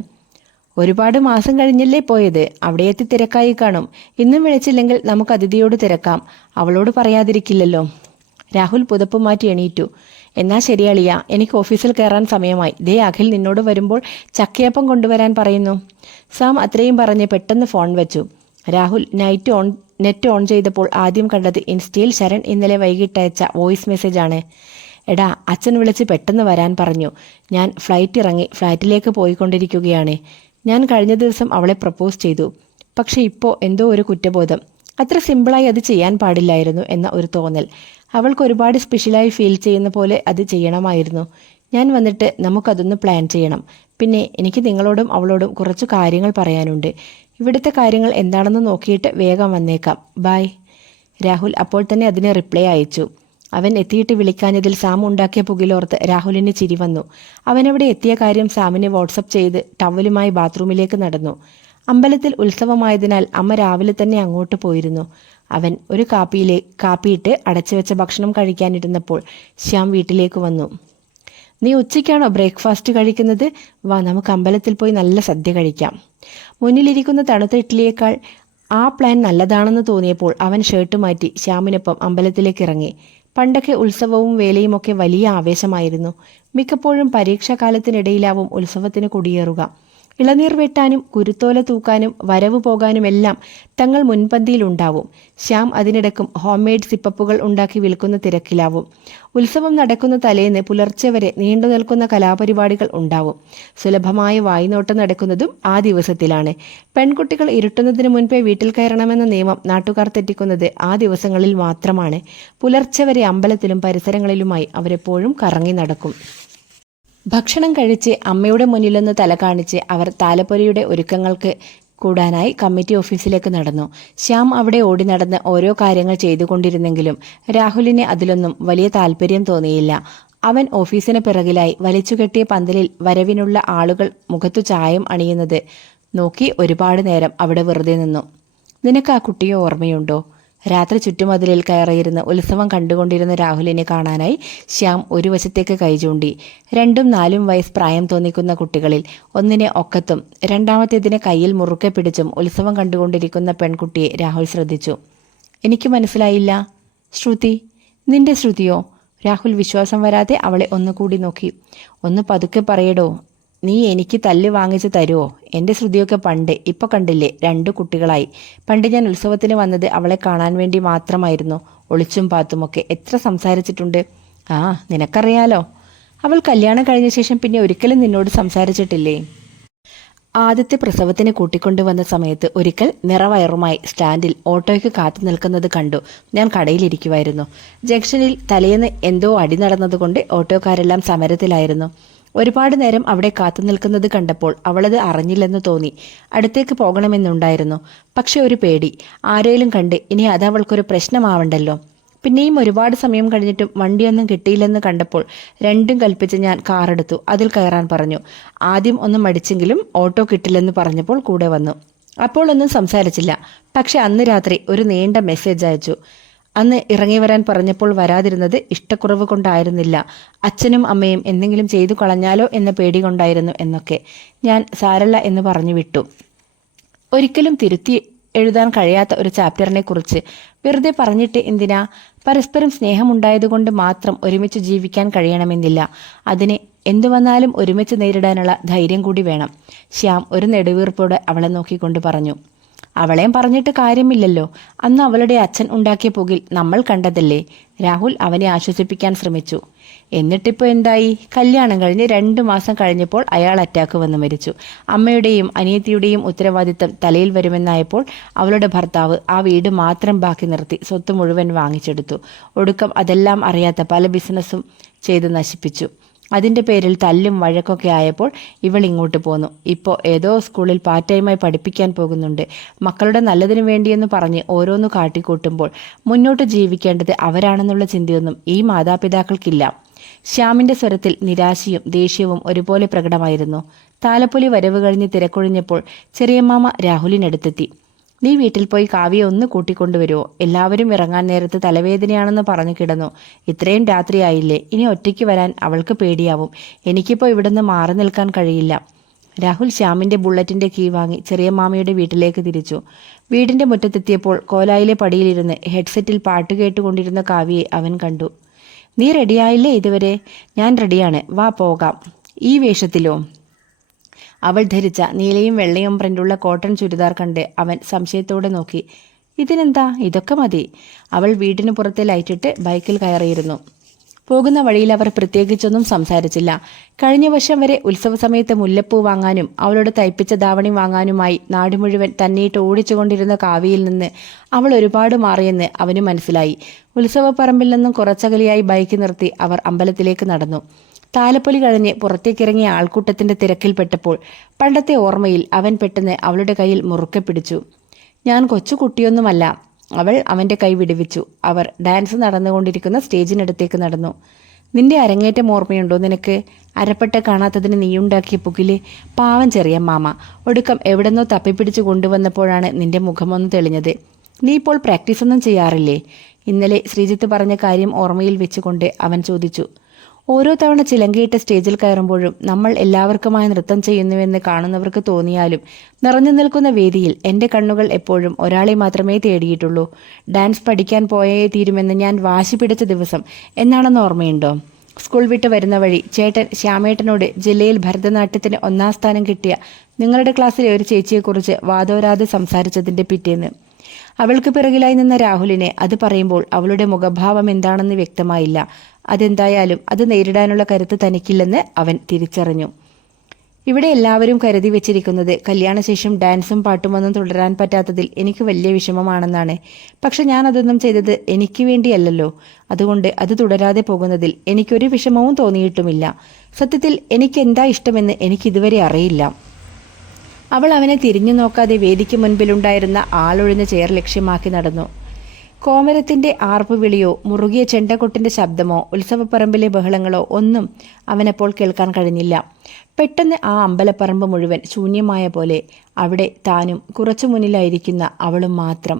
ഒരുപാട് മാസം കഴിഞ്ഞല്ലേ പോയത്. അവിടെ എത്തി തിരക്കായി കാണും. ഇന്നും വിളിച്ചില്ലെങ്കിൽ നമുക്ക് അതിഥിയോട് തിരക്കാം. അവളോട് പറയാതിരിക്കില്ലല്ലോ. രാഹുൽ പുതപ്പ് മാറ്റി എണീറ്റു. എന്നാ ശരിയാളിയ, എനിക്ക് ഓഫീസിൽ കയറാൻ സമയമായി. ദേ അഖിൽ നിന്നോട് വരുമ്പോൾ ചക്കയപ്പം കൊണ്ടുവരാൻ പറയുന്നു. സാം അത്രയും പറഞ്ഞ് പെട്ടെന്ന് ഫോൺ വെച്ചു. രാഹുൽ നെറ്റ് ഓൺ ചെയ്തപ്പോൾ ആദ്യം കണ്ടത് ഇൻസ്റ്റയിൽ ശരൺ ഇന്നലെ വൈകിട്ട് അയച്ച വോയിസ് മെസ്സേജാണ്. എടാ, അച്ഛൻ വിളിച്ച് പെട്ടെന്ന് വരാൻ പറഞ്ഞു. ഞാൻ ഫ്ലൈറ്റ് ഇറങ്ങി ഫ്ലാറ്റിലേക്ക് പോയിക്കൊണ്ടിരിക്കുകയാണ്. ഞാൻ കഴിഞ്ഞ ദിവസം അവളെ പ്രപ്പോസ് ചെയ്തു. പക്ഷെ ഇപ്പോൾ എന്തോ ഒരു കുറ്റബോധം. അത്ര സിമ്പിളായി അത് ചെയ്യാൻ പാടില്ലായിരുന്നു എന്ന ഒരു തോന്നൽ. അവൾക്ക് ഒരുപാട് സ്പെഷ്യലായി ഫീൽ ചെയ്യുന്ന പോലെ അത് ചെയ്യണമായിരുന്നു. ഞാൻ വന്നിട്ട് നമുക്കതൊന്ന് പ്ലാൻ ചെയ്യണം. പിന്നെ എനിക്ക് നിങ്ങളോടും അവളോടും കുറച്ച് കാര്യങ്ങൾ പറയാനുണ്ട്. ഇവിടുത്തെ കാര്യങ്ങൾ എന്താണെന്ന് നോക്കിയിട്ട് വേഗം വന്നേക്കാം. ബൈ. രാഹുൽ അപ്പോൾ തന്നെ അതിന് റിപ്ലൈ അയച്ചു. അവൻ എത്തിയിട്ട് വിളിക്കാഞ്ഞതിൽ സാം ഉണ്ടാക്കിയ പുകിലോർത്ത് രാഹുലിന് ചിരി വന്നു. അവനവിടെ എത്തിയ കാര്യം സാമിന് വാട്സപ്പ് ചെയ്ത് ടവലുമായി ബാത്റൂമിലേക്ക് നടന്നു. അമ്പലത്തിൽ ഉത്സവമായതിനാൽ അമ്മ രാവിലെ തന്നെ അങ്ങോട്ട് പോയിരുന്നു. അവൻ ഒരു കാപ്പിയിട്ട് അടച്ചുവെച്ച ഭക്ഷണം കഴിക്കാനിരുന്നപ്പോൾ ശ്യാം വീട്ടിലേക്ക് വന്നു. നീ ഉച്ചയ്ക്കാണോ ബ്രേക്ക്ഫാസ്റ്റ് കഴിക്കുന്നത്? വാ, നമുക്ക് അമ്പലത്തിൽ പോയി നല്ല സദ്യ കഴിക്കാം. മുന്നിലിരിക്കുന്ന തണുത്ത ഇഡ്ഡലിയേക്കാൾ ആ പ്ലാൻ നല്ലതാണെന്ന് തോന്നിയപ്പോൾ അവൻ ഷർട്ട് മാറ്റി ശ്യാമിനൊപ്പം അമ്പലത്തിലേക്ക് ഇറങ്ങി. പണ്ടൊക്കെ ഉത്സവവും വേലയുമൊക്കെ വലിയ ആവേശമായിരുന്നു. മിക്കപ്പോഴും പരീക്ഷാകാലത്തിനിടയിലാവും ഉത്സവത്തിന് കൊടിയേറുക. ഇളനീർ വെട്ടാനും കുരുത്തോല തൂക്കാനും വരവ് പോകാനുമെല്ലാം തങ്ങൾ മുൻപന്തിയിലുണ്ടാവും. ശ്യാം അതിനിടക്കും ഹോം മെയ്ഡ് സിപ്പപ്പുകൾ ഉണ്ടാക്കി വിൽക്കുന്ന തിരക്കിലാവും. ഉത്സവം നടക്കുന്ന തലേന്ന് പുലർച്ചെ വരെ നീണ്ടു നിൽക്കുന്ന കലാപരിപാടികൾ ഉണ്ടാവും. സുലഭമായ വായ്നോട്ടം നടക്കുന്നതും ആ ദിവസത്തിലാണ്. പെൺകുട്ടികൾ ഇരുട്ടുന്നതിന് മുൻപേ വീട്ടിൽ കയറണമെന്ന നിയമം നാട്ടുകാർ തെറ്റിക്കുന്നത് ആ ദിവസങ്ങളിൽ മാത്രമാണ്. പുലർച്ചെ വരെ അമ്പലത്തിലും പരിസരങ്ങളിലുമായി അവരെപ്പോഴും കറങ്ങി നടക്കും. ഭക്ഷണം കഴിച്ച് അമ്മയുടെ മുന്നിലൊന്ന് തല കാണിച്ച് അവർ താലപ്പൊലിയുടെ ഒരുക്കങ്ങൾക്ക് കൂടാനായി കമ്മിറ്റി ഓഫീസിലേക്ക് നടന്നു. ശ്യാം അവിടെ ഓടി നടന്ന് ഓരോ കാര്യങ്ങൾ ചെയ്തുകൊണ്ടിരുന്നെങ്കിലും രാഹുലിന് അതിലൊന്നും വലിയ താല്പര്യം തോന്നിയില്ല. അവൻ ഓഫീസിന് പിറകിലായി വലിച്ചുകെട്ടിയ പന്തലിൽ വരവിനുള്ള ആളുകൾ മുഖത്തു ചായം അണിയുന്നത് നോക്കി ഒരുപാട് നേരം അവിടെ വെറുതെ നിന്നു. നിനക്ക് ആ കുട്ടിയെ ഓർമ്മയുണ്ടോ? രാത്രി ചുറ്റുമതിലിൽ കയറിയിരുന്ന് ഉത്സവം കണ്ടുകൊണ്ടിരുന്ന രാഹുലിനെ കാണാനായി ശ്യാം ഒരു വശത്തേക്ക് കൈചൂണ്ടി. 2-4 വയസ്സ് പ്രായം തോന്നിക്കുന്ന കുട്ടികളിൽ ഒന്നിനെ ഒക്കത്തും രണ്ടാമത്തേതിനെ കയ്യിൽ മുറുക്കെ പിടിച്ചും ഉത്സവം കണ്ടുകൊണ്ടിരിക്കുന്ന പെൺകുട്ടിയെ രാഹുൽ ശ്രദ്ധിച്ചു. എനിക്ക് മനസ്സിലായില്ല. ശ്രുതി? നിന്റെ ശ്രുതിയോ? രാഹുൽ വിശ്വാസം വരാതെ അവളെ ഒന്നുകൂടി നോക്കി. ഒന്ന് പതുക്കെ പറയടോ. നീ എനിക്ക് തല്ല് വാങ്ങിച്ച് തരുമോ? എൻ്റെ ശ്രുതിയൊക്കെ പണ്ട്. ഇപ്പോൾ കണ്ടില്ലേ, 2 കുട്ടികളായി. പണ്ട് ഞാൻ ഉത്സവത്തിന് വന്നത് അവളെ കാണാൻ വേണ്ടി മാത്രമായിരുന്നു. ഒളിച്ചും പാത്തുമൊക്കെ എത്ര സംസാരിച്ചിട്ടുണ്ട്. ആ, നിനക്കറിയാലോ. അവൾ കല്യാണം കഴിഞ്ഞ ശേഷം പിന്നെ ഒരിക്കലും നിന്നോട് സംസാരിച്ചിട്ടില്ലേ? ആദ്യത്തെ പ്രസവത്തിന് കൂട്ടിക്കൊണ്ടുവന്ന സമയത്ത് ഒരിക്കൽ നിറവയറുമായി സ്റ്റാൻഡിൽ ഓട്ടോയ്ക്ക് കാത്തു നിൽക്കുന്നത് കണ്ടു. ഞാൻ കടയിലിരിക്കുമായിരുന്നു. ജംഗ്ഷനിൽ തലേന്ന് എന്തോ അടി നടന്നതുകൊണ്ട് ഓട്ടോക്കാരെല്ലാം സമരത്തിലായിരുന്നു. ഒരുപാട് നേരം അവിടെ കാത്തു നിൽക്കുന്നത് കണ്ടപ്പോൾ അവളത് അറിഞ്ഞില്ലെന്ന് തോന്നി. അടുത്തേക്ക് പോകണമെന്നുണ്ടായിരുന്നു. പക്ഷെ ഒരു പേടി. ആരേലും കണ്ട് ഇനി അത് അവൾക്കൊരു പ്രശ്നമാവണ്ടല്ലോ. പിന്നെയും ഒരുപാട് സമയം കഴിഞ്ഞിട്ടും വണ്ടിയൊന്നും കിട്ടിയില്ലെന്ന് കണ്ടപ്പോൾ രണ്ടും കൽപ്പിച്ച് ഞാൻ കാറെടുത്തു. അതിൽ കയറാൻ പറഞ്ഞു. ആദ്യം ഒന്നും മടിച്ചെങ്കിലും ഓട്ടോ കിട്ടില്ലെന്ന് പറഞ്ഞപ്പോൾ കൂടെ വന്നു. അപ്പോൾ ഒന്നും സംസാരിച്ചില്ല. പക്ഷെ അന്ന് രാത്രി ഒരു നീണ്ട മെസ്സേജ് അയച്ചു. അന്ന് ഇറങ്ങി വരാൻ പറഞ്ഞപ്പോൾ വരാതിരുന്നത് ഇഷ്ടക്കുറവ് കൊണ്ടായിരുന്നില്ല. അച്ഛനും അമ്മയും എന്തെങ്കിലും ചെയ്തു കളഞ്ഞാലോ എന്ന പേടി കൊണ്ടായിരുന്നു എന്നൊക്കെ. ഞാൻ സാരല്ല എന്ന് പറഞ്ഞു വിട്ടു. ഒരിക്കലും തിരുത്തി എഴുതാൻ കഴിയാത്ത ഒരു ചാപ്റ്ററിനെ കുറിച്ച് വെറുതെ പറഞ്ഞിട്ട് എന്തിനാ? പരസ്പരം സ്നേഹമുണ്ടായതുകൊണ്ട് മാത്രം ഒരുമിച്ച് ജീവിക്കാൻ കഴിയണമെന്നില്ല. അതിന് എന്തു വന്നാലും ഒരുമിച്ച് നേരിടാനുള്ള ധൈര്യം കൂടി വേണം. ശ്യാം ഒരു നെടുവീർപ്പോടെ അവളെ നോക്കിക്കൊണ്ട് പറഞ്ഞു. അവളെയും പറഞ്ഞിട്ട് കാര്യമില്ലല്ലോ. അന്ന് അവളുടെ അച്ഛൻ ഉണ്ടാക്കിയ പുകിൽ നമ്മൾ കണ്ടതല്ലേ? രാഹുൽ അവനെ ആശ്വസിപ്പിക്കാൻ ശ്രമിച്ചു. എന്നിട്ടിപ്പോ എന്തായി? കല്യാണം കഴിഞ്ഞ് 2 മാസം കഴിഞ്ഞപ്പോൾ അയാൾ അറ്റാക്ക് വന്ന് മരിച്ചു. അമ്മയുടെയും അനിയത്തിയുടെയും ഉത്തരവാദിത്തം തലയിൽ വരുമെന്നായപ്പോൾ അവളുടെ ഭർത്താവ് ആ വീട് മാത്രം ബാക്കി നിർത്തി സ്വത്ത് മുഴുവൻ വാങ്ങിച്ചെടുത്തു. ഒടുക്കം അതെല്ലാം അറിയാത്ത പല ബിസിനസ്സും ചെയ്ത് നശിപ്പിച്ചു. അതിന്റെ പേരിൽ തല്ലും വഴക്കൊക്കെ ആയപ്പോൾ ഇവൾ ഇങ്ങോട്ട് പോന്നു. ഇപ്പോൾ ഏതോ സ്കൂളിൽ പാർട്ട് ടൈമായി പഠിപ്പിക്കാൻ പോകുന്നുണ്ട്. മക്കളുടെ നല്ലതിനു വേണ്ടിയെന്ന് പറഞ്ഞ് ഓരോന്ന് കാട്ടിക്കൂട്ടുമ്പോൾ മുന്നോട്ട് ജീവിക്കേണ്ടത് അവരാണെന്നുള്ള ചിന്തയൊന്നും ഈ മാതാപിതാക്കൾക്കില്ല. ശ്യാമിന്റെ സ്വരത്തിൽ നിരാശയും ദേഷ്യവും ഒരുപോലെ പ്രകടമായിരുന്നു. താലപ്പൊലി വരവ് കഴിഞ്ഞ് തിരക്കൊഴിഞ്ഞപ്പോൾ ചെറിയമ്മാമ രാഹുലിനടുത്തെത്തി. നീ വീട്ടിൽ പോയി കാവ്യ ഒന്ന് കൂട്ടിക്കൊണ്ടുവരുമോ? എല്ലാവരും ഇറങ്ങാൻ നേരത്ത് തലവേദനയാണെന്ന് പറഞ്ഞു കിടന്നു. ഇത്രയും രാത്രിയായില്ലേ? ഇനി ഒറ്റയ്ക്ക് വരാൻ അവൾക്ക് പേടിയാവും. എനിക്കിപ്പോൾ ഇവിടുന്ന് മാറി നിൽക്കാൻ കഴിയില്ല. രാഹുൽ ശ്യാമിന്റെ ബുള്ളറ്റിന്റെ കീ വാങ്ങി ചെറിയമ്മാമയുടെ വീട്ടിലേക്ക് തിരിച്ചു. വീടിന്റെ മുറ്റത്തെത്തിയപ്പോൾ കോലായിലെ പടിയിലിരുന്ന് ഹെഡ്സെറ്റിൽ പാട്ട് കേട്ടുകൊണ്ടിരുന്ന കാവ്യയെ അവൻ കണ്ടു. നീ റെഡിയായില്ലേ ഇതുവരെ? ഞാൻ റെഡിയാണ്, വാ പോകാം. ഈ വേഷത്തിലോ? അവൾ ധരിച്ച നീലയും വെള്ളയും പ്രിന്റുള്ള കോട്ടൺ ചുരിദാർ കണ്ട് അവൻ സംശയത്തോടെ നോക്കി. ഇതിനെന്താ, ഇതൊക്കെ മതി. അവൾ വീടിന് പുറത്തെ ലൈറ്റിട്ട് ബൈക്കിൽ കയറിയിരുന്നു. പോകുന്ന വഴിയിൽ അവർ പ്രത്യേകിച്ചൊന്നും സംസാരിച്ചില്ല. കഴിഞ്ഞ വർഷം വരെ ഉത്സവ സമയത്ത് മുല്ലപ്പൂ വാങ്ങാനും അവളുടെ തയ്പ്പിച്ച ധാവണി വാങ്ങാനുമായി നാട് മുഴുവൻ തന്നിട്ട് ഓടിച്ചുകൊണ്ടിരുന്ന കാവ്യയിൽ നിന്ന് അവൾ ഒരുപാട് മാറിയെന്ന് അവന് മനസ്സിലായി. ഉത്സവപ്പറമ്പിൽ നിന്നും കുറച്ചകലിയായി ബൈക്ക് നിർത്തി അവർ അമ്പലത്തിലേക്ക് നടന്നു. താലപ്പൊലി കഴിഞ്ഞ് പുറത്തേക്കിറങ്ങിയ ആൾക്കൂട്ടത്തിന്റെ തിരക്കിൽപ്പെട്ടപ്പോൾ പണ്ടത്തെ ഓർമ്മയിൽ അവൻ പെട്ടെന്ന് അവളുടെ കയ്യിൽ മുറുക്കെ പിടിച്ചു. ഞാൻ കൊച്ചുകുട്ടിയൊന്നുമല്ല. അവൾ അവന്റെ കൈ വിടുവിച്ചു. അവർ ഡാൻസ് നടന്നുകൊണ്ടിരിക്കുന്ന സ്റ്റേജിനടുത്തേക്ക് നടന്നു. നിന്റെ അരങ്ങേറ്റം ഓർമ്മയുണ്ടോ നിനക്ക്? അരപ്പട്ട കാണാത്തതിന് നീയുണ്ടാക്കിയ പുകില്. പാവം ചെറിയ മാമ. ഒടുക്കം എവിടെന്നോ തപ്പിപ്പിടിച്ചു കൊണ്ടുവന്നപ്പോഴാണ് നിന്റെ മുഖമൊന്ന് തെളിഞ്ഞത്. നീ ഇപ്പോൾ പ്രാക്ടീസ് ഒന്നും ചെയ്യാറില്ലേ? ഇന്നലെ ശ്രീജിത്ത് പറഞ്ഞ കാര്യം ഓർമ്മയിൽ വെച്ചുകൊണ്ട് അവൻ ചോദിച്ചു. ഓരോ തവണ ചിലങ്കയിട്ട് സ്റ്റേജിൽ കയറുമ്പോഴും നമ്മൾ എല്ലാവർക്കുമായി നൃത്തം ചെയ്യുന്നുവെന്ന് കാണുന്നവർക്ക് തോന്നിയാലും നിറഞ്ഞു നിൽക്കുന്ന വേദിയിൽ എൻ്റെ കണ്ണുകൾ എപ്പോഴും ഒരാളെ മാത്രമേ തേടിയിട്ടുള്ളൂ. ഡാൻസ് പഠിക്കാൻ പോയേ തീരുമെന്ന് ഞാൻ വാശി പിടിച്ച ദിവസം എന്നാണെന്ന് ഓർമ്മയുണ്ടോ? സ്കൂൾ വിട്ട് വരുന്ന വഴി ചേട്ടൻ ശ്യാമേട്ടനോട് ജില്ലയിൽ ഭരതനാട്യത്തിന് 1ാം സ്ഥാനം കിട്ടിയ നിങ്ങളുടെ ക്ലാസ്സിലെ ഒരു ചേച്ചിയെക്കുറിച്ച് വാദോരാതെ സംസാരിച്ചതിൻ്റെ പിറ്റേന്ന്. അവൾക്ക് പിറകിലായി നിന്ന രാഹുലിനെ അത് പറയുമ്പോൾ അവളുടെ മുഖഭാവം എന്താണെന്ന് വ്യക്തമായില്ല. അതെന്തായാലും അത് നേരിടാനുള്ള കരുത്ത് തനിക്കില്ലെന്ന് അവൻ തിരിച്ചറിഞ്ഞു. ഇവിടെ എല്ലാവരും കരുതി വെച്ചിരിക്കുന്നത് കല്യാണശേഷം ഡാൻസും പാട്ടുമൊന്നും തുടരാൻ പറ്റാത്തതിൽ എനിക്ക് വലിയ വിഷമമാണെന്നാണ്. പക്ഷെ ഞാൻ അതൊന്നും ചെയ്തത് എനിക്ക് വേണ്ടിയല്ലല്ലോ. അതുകൊണ്ട് അത് തുടരാതെ പോകുന്നതിൽ എനിക്കൊരു വിഷമവും തോന്നിയിട്ടുമില്ല. സത്യത്തിൽ എനിക്കെന്താ ഇഷ്ടമെന്ന് എനിക്കിതുവരെ അറിയില്ല. അവൾ അവനെ തിരിഞ്ഞു നോക്കാതെ വേദിക്ക് മുൻപിലുണ്ടായിരുന്ന ആളൊഴിഞ്ഞ ചെയർ ലക്ഷ്യമാക്കി നടന്നു. കോമരത്തിന്റെ ആർപ്പുവിളിയോ മുറുകിയ ചെണ്ടകൊട്ടിന്റെ ശബ്ദമോ ഉത്സവപ്പറമ്പിലെ ബഹളങ്ങളോ ഒന്നും അവനപ്പോൾ കേൾക്കാൻ കഴിഞ്ഞില്ല. പെട്ടെന്ന് ആ അമ്പലപ്പറമ്പ് മുഴുവൻ ശൂന്യമായ പോലെ. അവിടെ താനും കുറച്ചു മുന്നിലായിരിക്കുന്ന അവളും മാത്രം.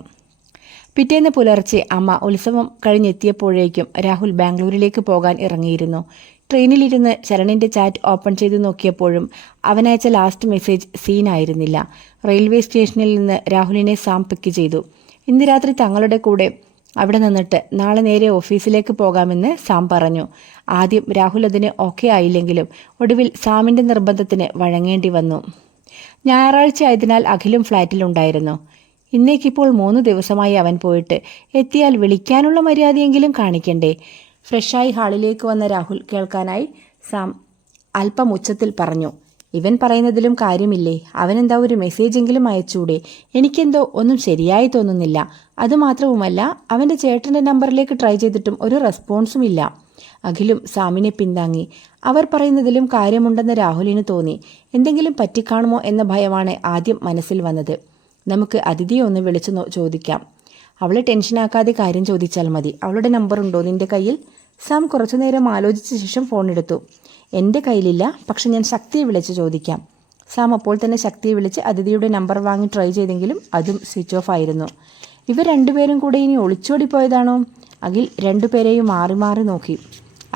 പിറ്റേന്ന് പുലർച്ചെ അമ്മ ഉത്സവം കഴിഞ്ഞെത്തിയപ്പോഴേക്കും രാഹുൽ ബാംഗ്ലൂരിലേക്ക് പോകാൻ ഇറങ്ങിയിരുന്നു. ട്രെയിനിലിരുന്ന് ശരണിന്റെ ചാറ്റ് ഓപ്പൺ ചെയ്ത് നോക്കിയപ്പോഴും അവനയച്ച ലാസ്റ്റ് മെസ്സേജ് സീനായിരുന്നില്ല. റെയിൽവേ സ്റ്റേഷനിൽ നിന്ന് രാഹുലിനെ സാം പിക്ക് ചെയ്തു. ഇന്ന് രാത്രി തങ്ങളുടെ കൂടെ അവിടെ നിന്നിട്ട് നാളെ നേരെ ഓഫീസിലേക്ക് പോകാമെന്ന് സാം പറഞ്ഞു. ആദ്യം രാഹുൽ അതിന് ഓക്കെ ആയില്ലെങ്കിലും ഒടുവിൽ സാമിന്റെ നിർബന്ധത്തിന് വഴങ്ങേണ്ടി വന്നു. ഞായറാഴ്ച ആയതിനാൽ അഖിലും ഫ്ലാറ്റിലുണ്ടായിരുന്നു. ഇന്നേക്കിപ്പോൾ 3 ദിവസമായി അവൻ പോയിട്ട്. എത്തിയാൽ വിളിക്കാനുള്ള മര്യാദയെങ്കിലും കാണിക്കണ്ടേ? ഫ്രഷായി ഹാളിലേക്ക് വന്ന രാഹുൽ കേൾക്കാനായി സാം അല്പം ഉച്ചത്തിൽ പറഞ്ഞു. ഇവൻ പറയുന്നതിലും കാര്യമില്ലേ? അവനെന്താ ഒരു മെസ്സേജെങ്കിലും അയച്ചൂടെ? എനിക്കെന്തോ ഒന്നും ശരിയായി തോന്നുന്നില്ല. അതുമാത്രവുമല്ല, അവൻ്റെ ചേട്ടൻ്റെ നമ്പറിലേക്ക് ട്രൈ ചെയ്തിട്ടും ഒരു റെസ്പോൺസും ഇല്ല. അഖിലും സാമിനെ പിന്താങ്ങി. അവർ പറയുന്നതിലും കാര്യമുണ്ടെന്ന് രാഹുലിന് തോന്നി. എന്തെങ്കിലും പറ്റിക്കാണുമോ എന്ന ഭയമാണ് ആദ്യം മനസ്സിൽ വന്നത്. നമുക്ക് അതിഥിയെ ഒന്ന് വിളിച്ചു ചോദിക്കാം. അവളെ ടെൻഷനാക്കാതെ കാര്യം ചോദിച്ചാൽ മതി. അവളുടെ നമ്പർ ഉണ്ടോ നിന്റെ കയ്യിൽ? സാം കുറച്ചുനേരം ആലോചിച്ച ശേഷം ഫോൺ എടുത്തു. എൻ്റെ കയ്യിലില്ല, പക്ഷെ ഞാൻ ശക്തിയെ വിളിച്ച് ചോദിക്കാം. സാം അപ്പോൾ തന്നെ ശക്തിയെ വിളിച്ച് അതിഥിയുടെ നമ്പർ വാങ്ങി ട്രൈ ചെയ്തെങ്കിലും അതും സ്വിച്ച് ഓഫ് ആയിരുന്നു. ഇവർ രണ്ടുപേരും കൂടെ ഇനി ഒളിച്ചോടിപ്പോയതാണോ? അഖിൽ രണ്ടുപേരെയും മാറി മാറി നോക്കി.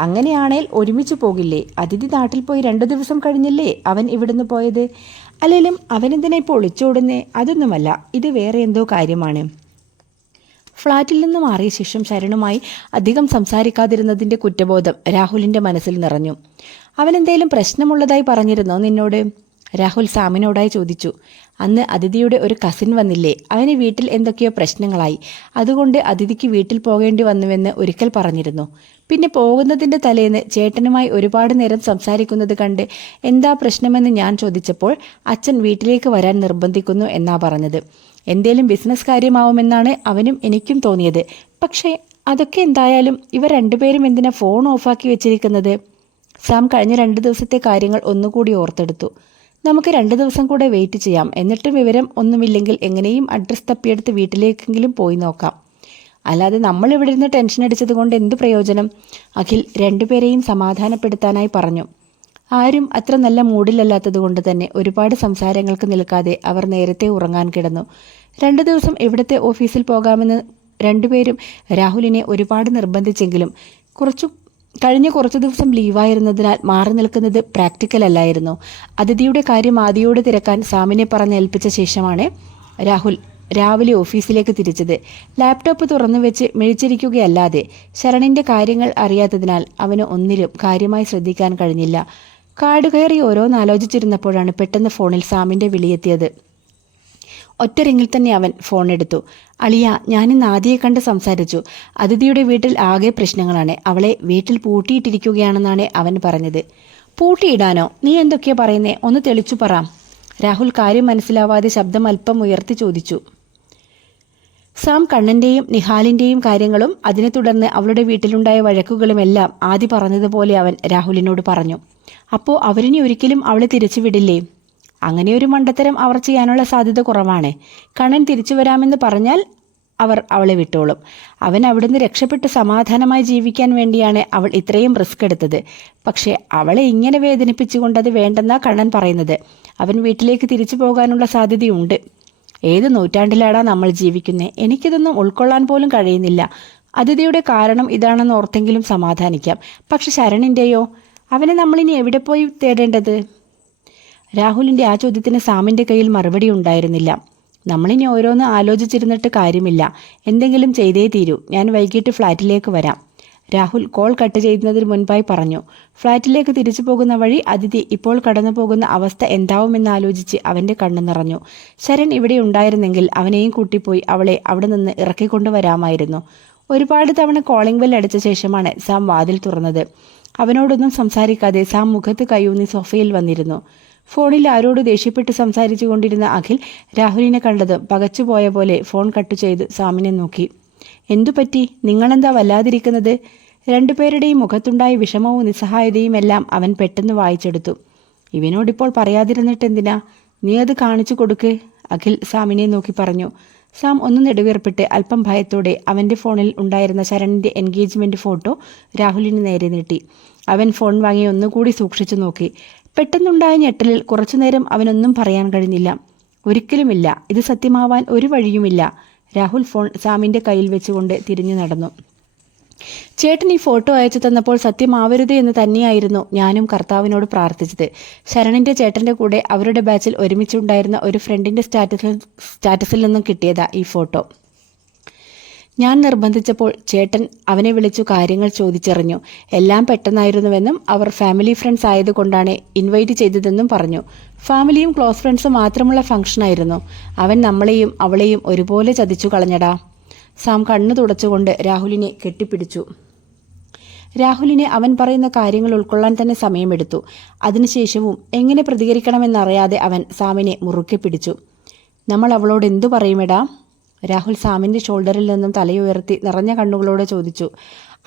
അങ്ങനെയാണേൽ ഒരുമിച്ച് പോകില്ലേ? അതിഥി നാട്ടിൽ പോയി 2 ദിവസം കഴിഞ്ഞല്ലേ അവൻ ഇവിടുന്ന് പോയത്? അല്ലെങ്കിലും അവനെന്തിനാ ഇപ്പോൾ ഒളിച്ചോടുന്നേ? അതൊന്നുമല്ല, ഇത് വേറെ എന്തോ കാര്യമാണ്. ഫ്ളാറ്റിൽ നിന്ന് മാറിയ ശേഷം ശരണുമായി അധികം സംസാരിക്കാതിരുന്നതിൻ്റെ കുറ്റബോധം രാഹുലിൻ്റെ മനസ്സിൽ നിറഞ്ഞു. അവനെന്തേലും പ്രശ്നമുള്ളതായി പറഞ്ഞിരുന്നോ നിന്നോട്? രാഹുൽ സാമിനോടായി ചോദിച്ചു. അന്ന് അതിഥിയുടെ ഒരു കസിൻ വന്നില്ലേ, അവന് വീട്ടിൽ എന്തൊക്കെയോ പ്രശ്നങ്ങളായി, അതുകൊണ്ട് അതിഥിക്ക് വീട്ടിൽ പോകേണ്ടി വന്നുവെന്ന് ഒരിക്കൽ പറഞ്ഞിരുന്നു. പിന്നെ പോകുന്നതിൻ്റെ തലേന്ന് ചേട്ടനുമായി ഒരുപാട് നേരം സംസാരിക്കുന്നത് കണ്ട് എന്താ പ്രശ്നമെന്ന് ഞാൻ ചോദിച്ചപ്പോൾ അച്ഛൻ വീട്ടിലേക്ക് വരാൻ നിർബന്ധിക്കുന്നു എന്നാ പറഞ്ഞത്. എന്തേലും ബിസിനസ് കാര്യമാവുമെന്നാണ് അവനും എനിക്കും തോന്നിയത്. പക്ഷേ അതൊക്കെ എന്തായാലും ഇവർ രണ്ടുപേരും എന്തിനാ ഫോൺ ഓഫാക്കി വെച്ചിരിക്കുന്നത്? സാം കഴിഞ്ഞ 2 ദിവസത്തെ കാര്യങ്ങൾ ഒന്നുകൂടി ഓർത്തെടുത്തു. നമുക്ക് 2 ദിവസം കൂടെ വെയിറ്റ് ചെയ്യാം. എന്നിട്ടും വിവരം ഒന്നുമില്ലെങ്കിൽ എങ്ങനെയും അഡ്രസ് തപ്പിയെടുത്ത് വീട്ടിലേക്കെങ്കിലും പോയി നോക്കാം. അല്ലാതെ നമ്മൾ ഇവിടെ ഇരുന്ന് ടെൻഷൻ അടിച്ചത് കൊണ്ട് എന്ത് പ്രയോജനം? അഖിൽ രണ്ടുപേരെയും സമാധാനപ്പെടുത്താനായി പറഞ്ഞു. ആരും അത്ര നല്ല മൂഡിലല്ലാത്തത് കൊണ്ട് തന്നെ ഒരുപാട് സംസാരങ്ങൾക്ക് നിൽക്കാതെ അവർ നേരത്തെ ഉറങ്ങാൻ കിടന്നു. 2 ദിവസം ഇവിടുത്തെ ഓഫീസിൽ പോകാമെന്ന് രണ്ടുപേരും രാഹുലിനെ ഒരുപാട് നിർബന്ധിച്ചെങ്കിലും കഴിഞ്ഞ കുറച്ചു ദിവസം ലീവായിരുന്നതിനാൽ മാറി നിൽക്കുന്നത് പ്രാക്ടിക്കൽ അല്ലായിരുന്നു. അതിഥിയുടെ കാര്യം ആദിയോട് തിരക്കാൻ സാമിനെ പറഞ്ഞേൽപ്പിച്ച ശേഷമാണ് രാഹുൽ രാവിലെ ഓഫീസിലേക്ക് തിരിച്ചത്. ലാപ്ടോപ്പ് തുറന്നു വെച്ച് മിഴിച്ചിരിക്കുകയല്ലാതെ ശരണിൻ്റെ കാര്യങ്ങൾ അറിയാത്തതിനാൽ അവന് ഒന്നിലും കാര്യമായി ശ്രദ്ധിക്കാൻ കഴിഞ്ഞില്ല. കാട് കയറി ഓരോന്നാലോചിച്ചിരുന്നപ്പോഴാണ് പെട്ടെന്ന് ഫോണിൽ സാമിൻ്റെ വിളിയെത്തിയത്. ഒറ്റ റിങ്ങിൽ തന്നെ അവൻ ഫോൺ എടുത്തു. അളിയ, ഞാനിന്ന് ആദിയെ കണ്ട് സംസാരിച്ചു. അതിഥിയുടെ വീട്ടിൽ ആകെ പ്രശ്നങ്ങളാണ്. അവളെ വീട്ടിൽ പൂട്ടിയിട്ടിരിക്കുകയാണെന്നാണ് അവൻ പറഞ്ഞത്. പൂട്ടിയിടാനോ? നീ എന്തൊക്കെയാ പറയുന്നേ? ഒന്ന് തെളിച്ചു പറ. രാഹുൽ കാര്യം മനസ്സിലാവാതെ ശബ്ദം അല്പം ഉയർത്തി ചോദിച്ചു. സാം കണ്ണൻ്റെയും നിഹാലിൻ്റെയും കാര്യങ്ങളും അതിനെ തുടർന്ന് അവളുടെ വീട്ടിലുണ്ടായ വഴക്കുകളുമെല്ലാം ആദി പറഞ്ഞതുപോലെ അവൻ രാഹുലിനോട് പറഞ്ഞു. അപ്പോൾ അവരിനി ഒരിക്കലും അവളെ തിരിച്ചുവിടില്ലേ? അങ്ങനെയൊരു മണ്ടത്തരം അവർ ചെയ്യാനുള്ള സാധ്യത കുറവാണ്. കണ്ണൻ തിരിച്ചു വരാമെന്ന് പറഞ്ഞാൽ അവർ അവളെ വിട്ടോളും. അവൻ അവിടുന്ന് രക്ഷപ്പെട്ട് സമാധാനമായി ജീവിക്കാൻ വേണ്ടിയാണ് അവൾ ഇത്രയും റിസ്ക് എടുത്തത്. പക്ഷേ അവളെ ഇങ്ങനെ വേദനിപ്പിച്ചുകൊണ്ടത് വേണ്ടെന്നാ കണ്ണൻ പറയുന്നത്. അവൻ വീട്ടിലേക്ക് തിരിച്ചു പോകാനുള്ള സാധ്യതയുണ്ട്. ഏത് നൂറ്റാണ്ടിലാടാ നമ്മൾ ജീവിക്കുന്നേ? എനിക്കിതൊന്നും ഉൾക്കൊള്ളാൻ പോലും കഴിയുന്നില്ല. അതിഥിയുടെ കാരണം ഇതാണെന്ന് ഓർത്തെങ്കിലും സമാധാനിക്കാം. പക്ഷെ ശരണിൻ്റെയോ? അവനെ നമ്മളിനി എവിടെ പോയി തേടേണ്ടത്? രാഹുലിൻ്റെ ആ ചോദ്യത്തിന് സാമിൻ്റെ കയ്യിൽ മറുപടി ഉണ്ടായിരുന്നില്ല. നമ്മളിനി ഓരോന്ന് ആലോചിച്ചിരുന്നിട്ട് കാര്യമില്ല. എന്തെങ്കിലും ചെയ്തേ തീരൂ. ഞാൻ വൈകിട്ട് ഫ്ലാറ്റിലേക്ക് വരാം. രാഹുൽ കോൾ കട്ട് ചെയ്യുന്നതിന് മുൻപായി പറഞ്ഞു. ഫ്ലാറ്റിലേക്ക് തിരിച്ചു പോകുന്ന വഴി അതിഥി ഇപ്പോൾ കടന്നു പോകുന്ന അവസ്ഥ എന്താവുമെന്നാലോചിച്ച് അവൻ്റെ കണ്ണു നിറഞ്ഞു. ശരൺ ഇവിടെ ഉണ്ടായിരുന്നെങ്കിൽ അവനെയും കൂട്ടിപ്പോയി അവളെ അവിടെ നിന്ന് ഇറക്കിക്കൊണ്ടുവരാമായിരുന്നു. ഒരുപാട് തവണ കോളിംഗ് ബെൽ അടിച്ച ശേഷമാണ് സാം വാതിൽ തുറന്നത്. അവനോടൊന്നും സംസാരിക്കാതെ സാം മുഖത്ത് കൈയൂന്നി സോഫയിൽ വന്നിരുന്നു. ഫോണിൽ ആരോട് ദേഷ്യപ്പെട്ട് സംസാരിച്ചു കൊണ്ടിരുന്ന അഖിൽ രാഹുലിനെ കണ്ടതും പകച്ചുപോയ പോലെ ഫോൺ കട്ട് ചെയ്ത് സാമിനെ നോക്കി. എന്തുപറ്റി? നിങ്ങളെന്താ വല്ലാതിരിക്കുന്നത്? രണ്ടുപേരുടെയും മുഖത്തുണ്ടായ വിഷമവും നിസ്സഹായതയും എല്ലാം അവൻ പെട്ടെന്ന് വായിച്ചെടുത്തു. ഇവനോടിപ്പോൾ പറയാതിരുന്നിട്ട് എന്തിനാ? നീ അത് കാണിച്ചു കൊടുക്ക്, അഖിൽ സാമിനെ നോക്കി പറഞ്ഞു. സാം ഒന്ന് നെടുവീർപ്പിട്ട് അല്പം ഭയത്തോടെ അവൻ്റെ ഫോണിൽ ഉണ്ടായിരുന്ന ശരണിൻ്റെ എൻഗേജ്മെൻറ്റ് ഫോട്ടോ രാഹുലിന് നേരെ നീട്ടി. അവൻ ഫോൺ വാങ്ങി ഒന്നുകൂടി സൂക്ഷിച്ചു നോക്കി. പെട്ടെന്നുണ്ടായ ഞെട്ടലിൽ കുറച്ചുനേരം അവനൊന്നും പറയാൻ കഴിഞ്ഞില്ല. ഒരിക്കലുമില്ല, ഇത് സത്യമാവാൻ ഒരു വഴിയുമില്ല. രാഹുൽ ഫോൺ സാമിൻ്റെ കയ്യിൽ വെച്ചുകൊണ്ട് തിരിഞ്ഞു നടന്നു. ചേട്ടൻ ഈ ഫോട്ടോ അയച്ചു തന്നപ്പോൾ സത്യമാവരുത് എന്ന് തന്നെയായിരുന്നു ഞാനും കർത്താവിനോട് പ്രാർത്ഥിച്ചത്. ശരണിൻ്റെ ചേട്ടൻ്റെ കൂടെ അവരുടെ ബാച്ചിൽ ഒരുമിച്ചുണ്ടായിരുന്ന ഒരു ഫ്രണ്ടിൻ്റെ സ്റ്റാറ്റസിൽ നിന്നും കിട്ടിയതാ ഈ ഫോട്ടോ. ഞാൻ നിർബന്ധിച്ചപ്പോൾ ചേട്ടൻ അവനെ വിളിച്ചു കാര്യങ്ങൾ ചോദിച്ചറിഞ്ഞു. എല്ലാം പെട്ടെന്നായിരുന്നുവെന്നും അവർ ഫാമിലി ഫ്രണ്ട്സ് ആയതുകൊണ്ടാണ് ഇൻവൈറ്റ് ചെയ്തതെന്നും പറഞ്ഞു. ഫാമിലിയും ക്ലോസ് ഫ്രണ്ട്സും മാത്രമുള്ള ഫംഗ്ഷനായിരുന്നു. അവൻ നമ്മളെയും അവളെയും ഒരുപോലെ ചതിച്ചു കളഞ്ഞടാ. സാം കണ്ണു തുടച്ചുകൊണ്ട് രാഹുലിനെ കെട്ടിപ്പിടിച്ചു. രാഹുലിനെ അവൻ പറയുന്ന കാര്യങ്ങൾ ഉൾക്കൊള്ളാൻ തന്നെ സമയമെടുത്തു. അതിനുശേഷവും എങ്ങനെ പ്രതികരിക്കണമെന്നറിയാതെ അവൻ സാമിനെ മുറുക്കെ പിടിച്ചു. നമ്മൾ അവളോട് എന്തു പറയുമെടാ? രാഹുൽ സാമിൻ്റെ ഷോൾഡറിൽ നിന്നും തലയുയർത്തി നിറഞ്ഞ കണ്ണുകളോടെ ചോദിച്ചു.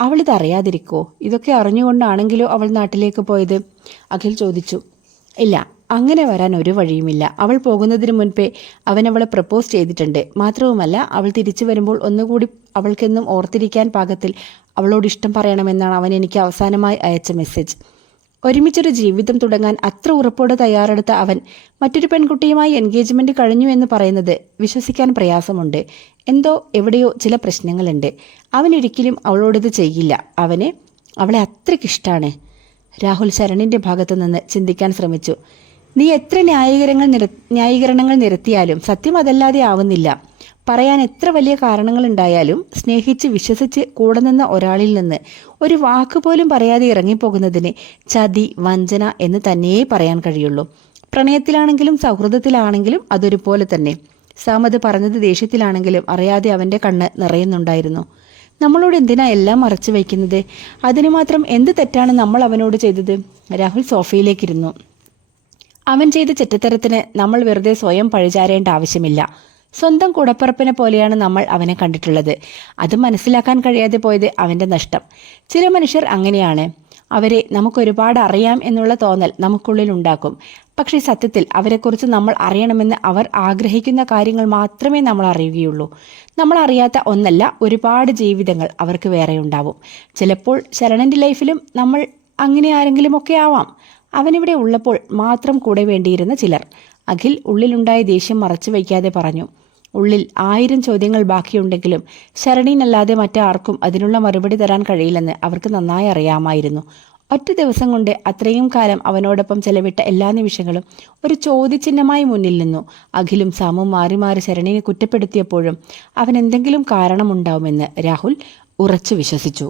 അവളിത് അറിയാതിരിക്കോ? ഇതൊക്കെ അറിഞ്ഞുകൊണ്ടാണെങ്കിലോ അവൾ നാട്ടിലേക്ക് പോയത്? അഖിൽ ചോദിച്ചു. ഇല്ല, അങ്ങനെ വരാൻ ഒരു വഴിയുമില്ല. അവൾ പോകുന്നതിന് മുൻപേ അവൻ അവളെ പ്രപ്പോസ് ചെയ്തിട്ടുണ്ട്. മാത്രവുമല്ല, അവൾ തിരിച്ചു വരുമ്പോൾ ഒന്നുകൂടി അവൾക്കെന്നും ഓർത്തിരിക്കാൻ പാകത്തിൽ അവളോട് ഇഷ്ടം പറയണമെന്നാണ് അവൻ എനിക്ക് അവസാനമായി അയച്ച മെസ്സേജ്. ഒരുമിച്ചൊരു ജീവിതം തുടങ്ങാൻ അത്ര ഉറപ്പോടെ തയ്യാറെടുത്ത അവൻ മറ്റൊരു പെൺകുട്ടിയുമായി എൻഗേജ്മെന്റ് കഴിഞ്ഞു എന്ന് പറയുന്നത് വിശ്വസിക്കാൻ പ്രയാസമുണ്ട്. എന്തോ എവിടെയോ ചില പ്രശ്നങ്ങളുണ്ട്. അവനൊരിക്കലും അവളോടിത് ചെയ്യില്ല. അവളെ അത്രയ്ക്കിഷ്ടാണ്. രാഹുൽ ശരണിൻ്റെ ഭാഗത്തു നിന്ന് ചിന്തിക്കാൻ ശ്രമിച്ചു. നീ എത്ര ന്യായീകരണങ്ങൾ നിരത്തിയാലും സത്യം അതല്ലാതെ ആവുന്നില്ല. പറയാൻ എത്ര വലിയ കാരണങ്ങൾ ഉണ്ടായാലും സ്നേഹിച്ച് വിശ്വസിച്ച് കൂടെ നിന്ന ഒരാളിൽ നിന്ന് ഒരു വാക്കുപോലും പറയാതെ ഇറങ്ങിപ്പോകുന്നതിന് ചതി, വഞ്ചന എന്ന് തന്നെയേ പറയാൻ കഴിയുള്ളൂ. പ്രണയത്തിലാണെങ്കിലും സൗഹൃദത്തിലാണെങ്കിലും അതൊരുപോലെ തന്നെ. സാമത് പറഞ്ഞത് ദേഷ്യത്തിലാണെങ്കിലും അറിയാതെ അവന്റെ കണ്ണ് നിറയുന്നുണ്ടായിരുന്നു. നമ്മളോട് എന്തിനാ എല്ലാം മറച്ചു വയ്ക്കുന്നത്? അതിനു മാത്രം എന്ത് തെറ്റാണ് നമ്മൾ അവനോട് ചെയ്തത്? രാഹുൽ സോഫയിലേക്കിരുന്നു. അവൻ ചെയ്ത ചെറ്റത്തരത്തിന് നമ്മൾ വെറുതെ സ്വയം പഴിചാരേണ്ട ആവശ്യമില്ല. സ്വന്തം കൂടപ്പിറപ്പിനെ പോലെയാണ് നമ്മൾ അവനെ കണ്ടിട്ടുള്ളത്. അത് മനസ്സിലാക്കാൻ കഴിയാതെ പോയത് അവന്റെ നഷ്ടം. ചില മനുഷ്യർ അങ്ങനെയാണ്. അവരെ നമുക്കൊരുപാട് അറിയാം എന്നുള്ള തോന്നൽ നമുക്കുള്ളിൽ ഉണ്ടാക്കും. പക്ഷേ സത്യത്തിൽ അവരെക്കുറിച്ച് നമ്മൾ അറിയണമെന്ന് അവർ ആഗ്രഹിക്കുന്ന കാര്യങ്ങൾ മാത്രമേ നമ്മൾ അറിയുകയുള്ളൂ. നമ്മൾ അറിയാത്ത ഒന്നല്ല, ഒരുപാട് ജീവിതങ്ങൾ അവർക്ക് വേറെ ഉണ്ടാവും. ചിലപ്പോൾ ശരണന്റെ ലൈഫിലും നമ്മൾ അങ്ങനെ ആരെങ്കിലുമൊക്കെ ആവാം. അവനിവിടെ ഉള്ളപ്പോൾ മാത്രം കൂടെ വേണ്ടിയിരുന്ന ചിലർ. അഖിൽ ഉള്ളിലുണ്ടായ ദേഷ്യം മറച്ചു വയ്ക്കാതെ പറഞ്ഞു. ഉള്ളിൽ 1000 ചോദ്യങ്ങൾ ബാക്കിയുണ്ടെങ്കിലും ശരണീനല്ലാതെ മറ്റാർക്കും അതിനുള്ള മറുപടി തരാൻ കഴിയില്ലെന്ന് അവർക്ക് നന്നായി അറിയാമായിരുന്നു. ഒറ്റ ദിവസം കൊണ്ട് അത്രയും കാലം അവനോടൊപ്പം ചെലവിട്ട എല്ലാ നിമിഷങ്ങളും ഒരു ചോദ്യചിഹ്നമായി മുന്നിൽ നിന്നു. അഖിലും സാമും മാറി മാറി ശരണീനെ കുറ്റപ്പെടുത്തിയപ്പോഴും അവൻ എന്തെങ്കിലും കാരണമുണ്ടാവുമെന്ന് രാഹുൽ ഉറച്ചു വിശ്വസിച്ചു.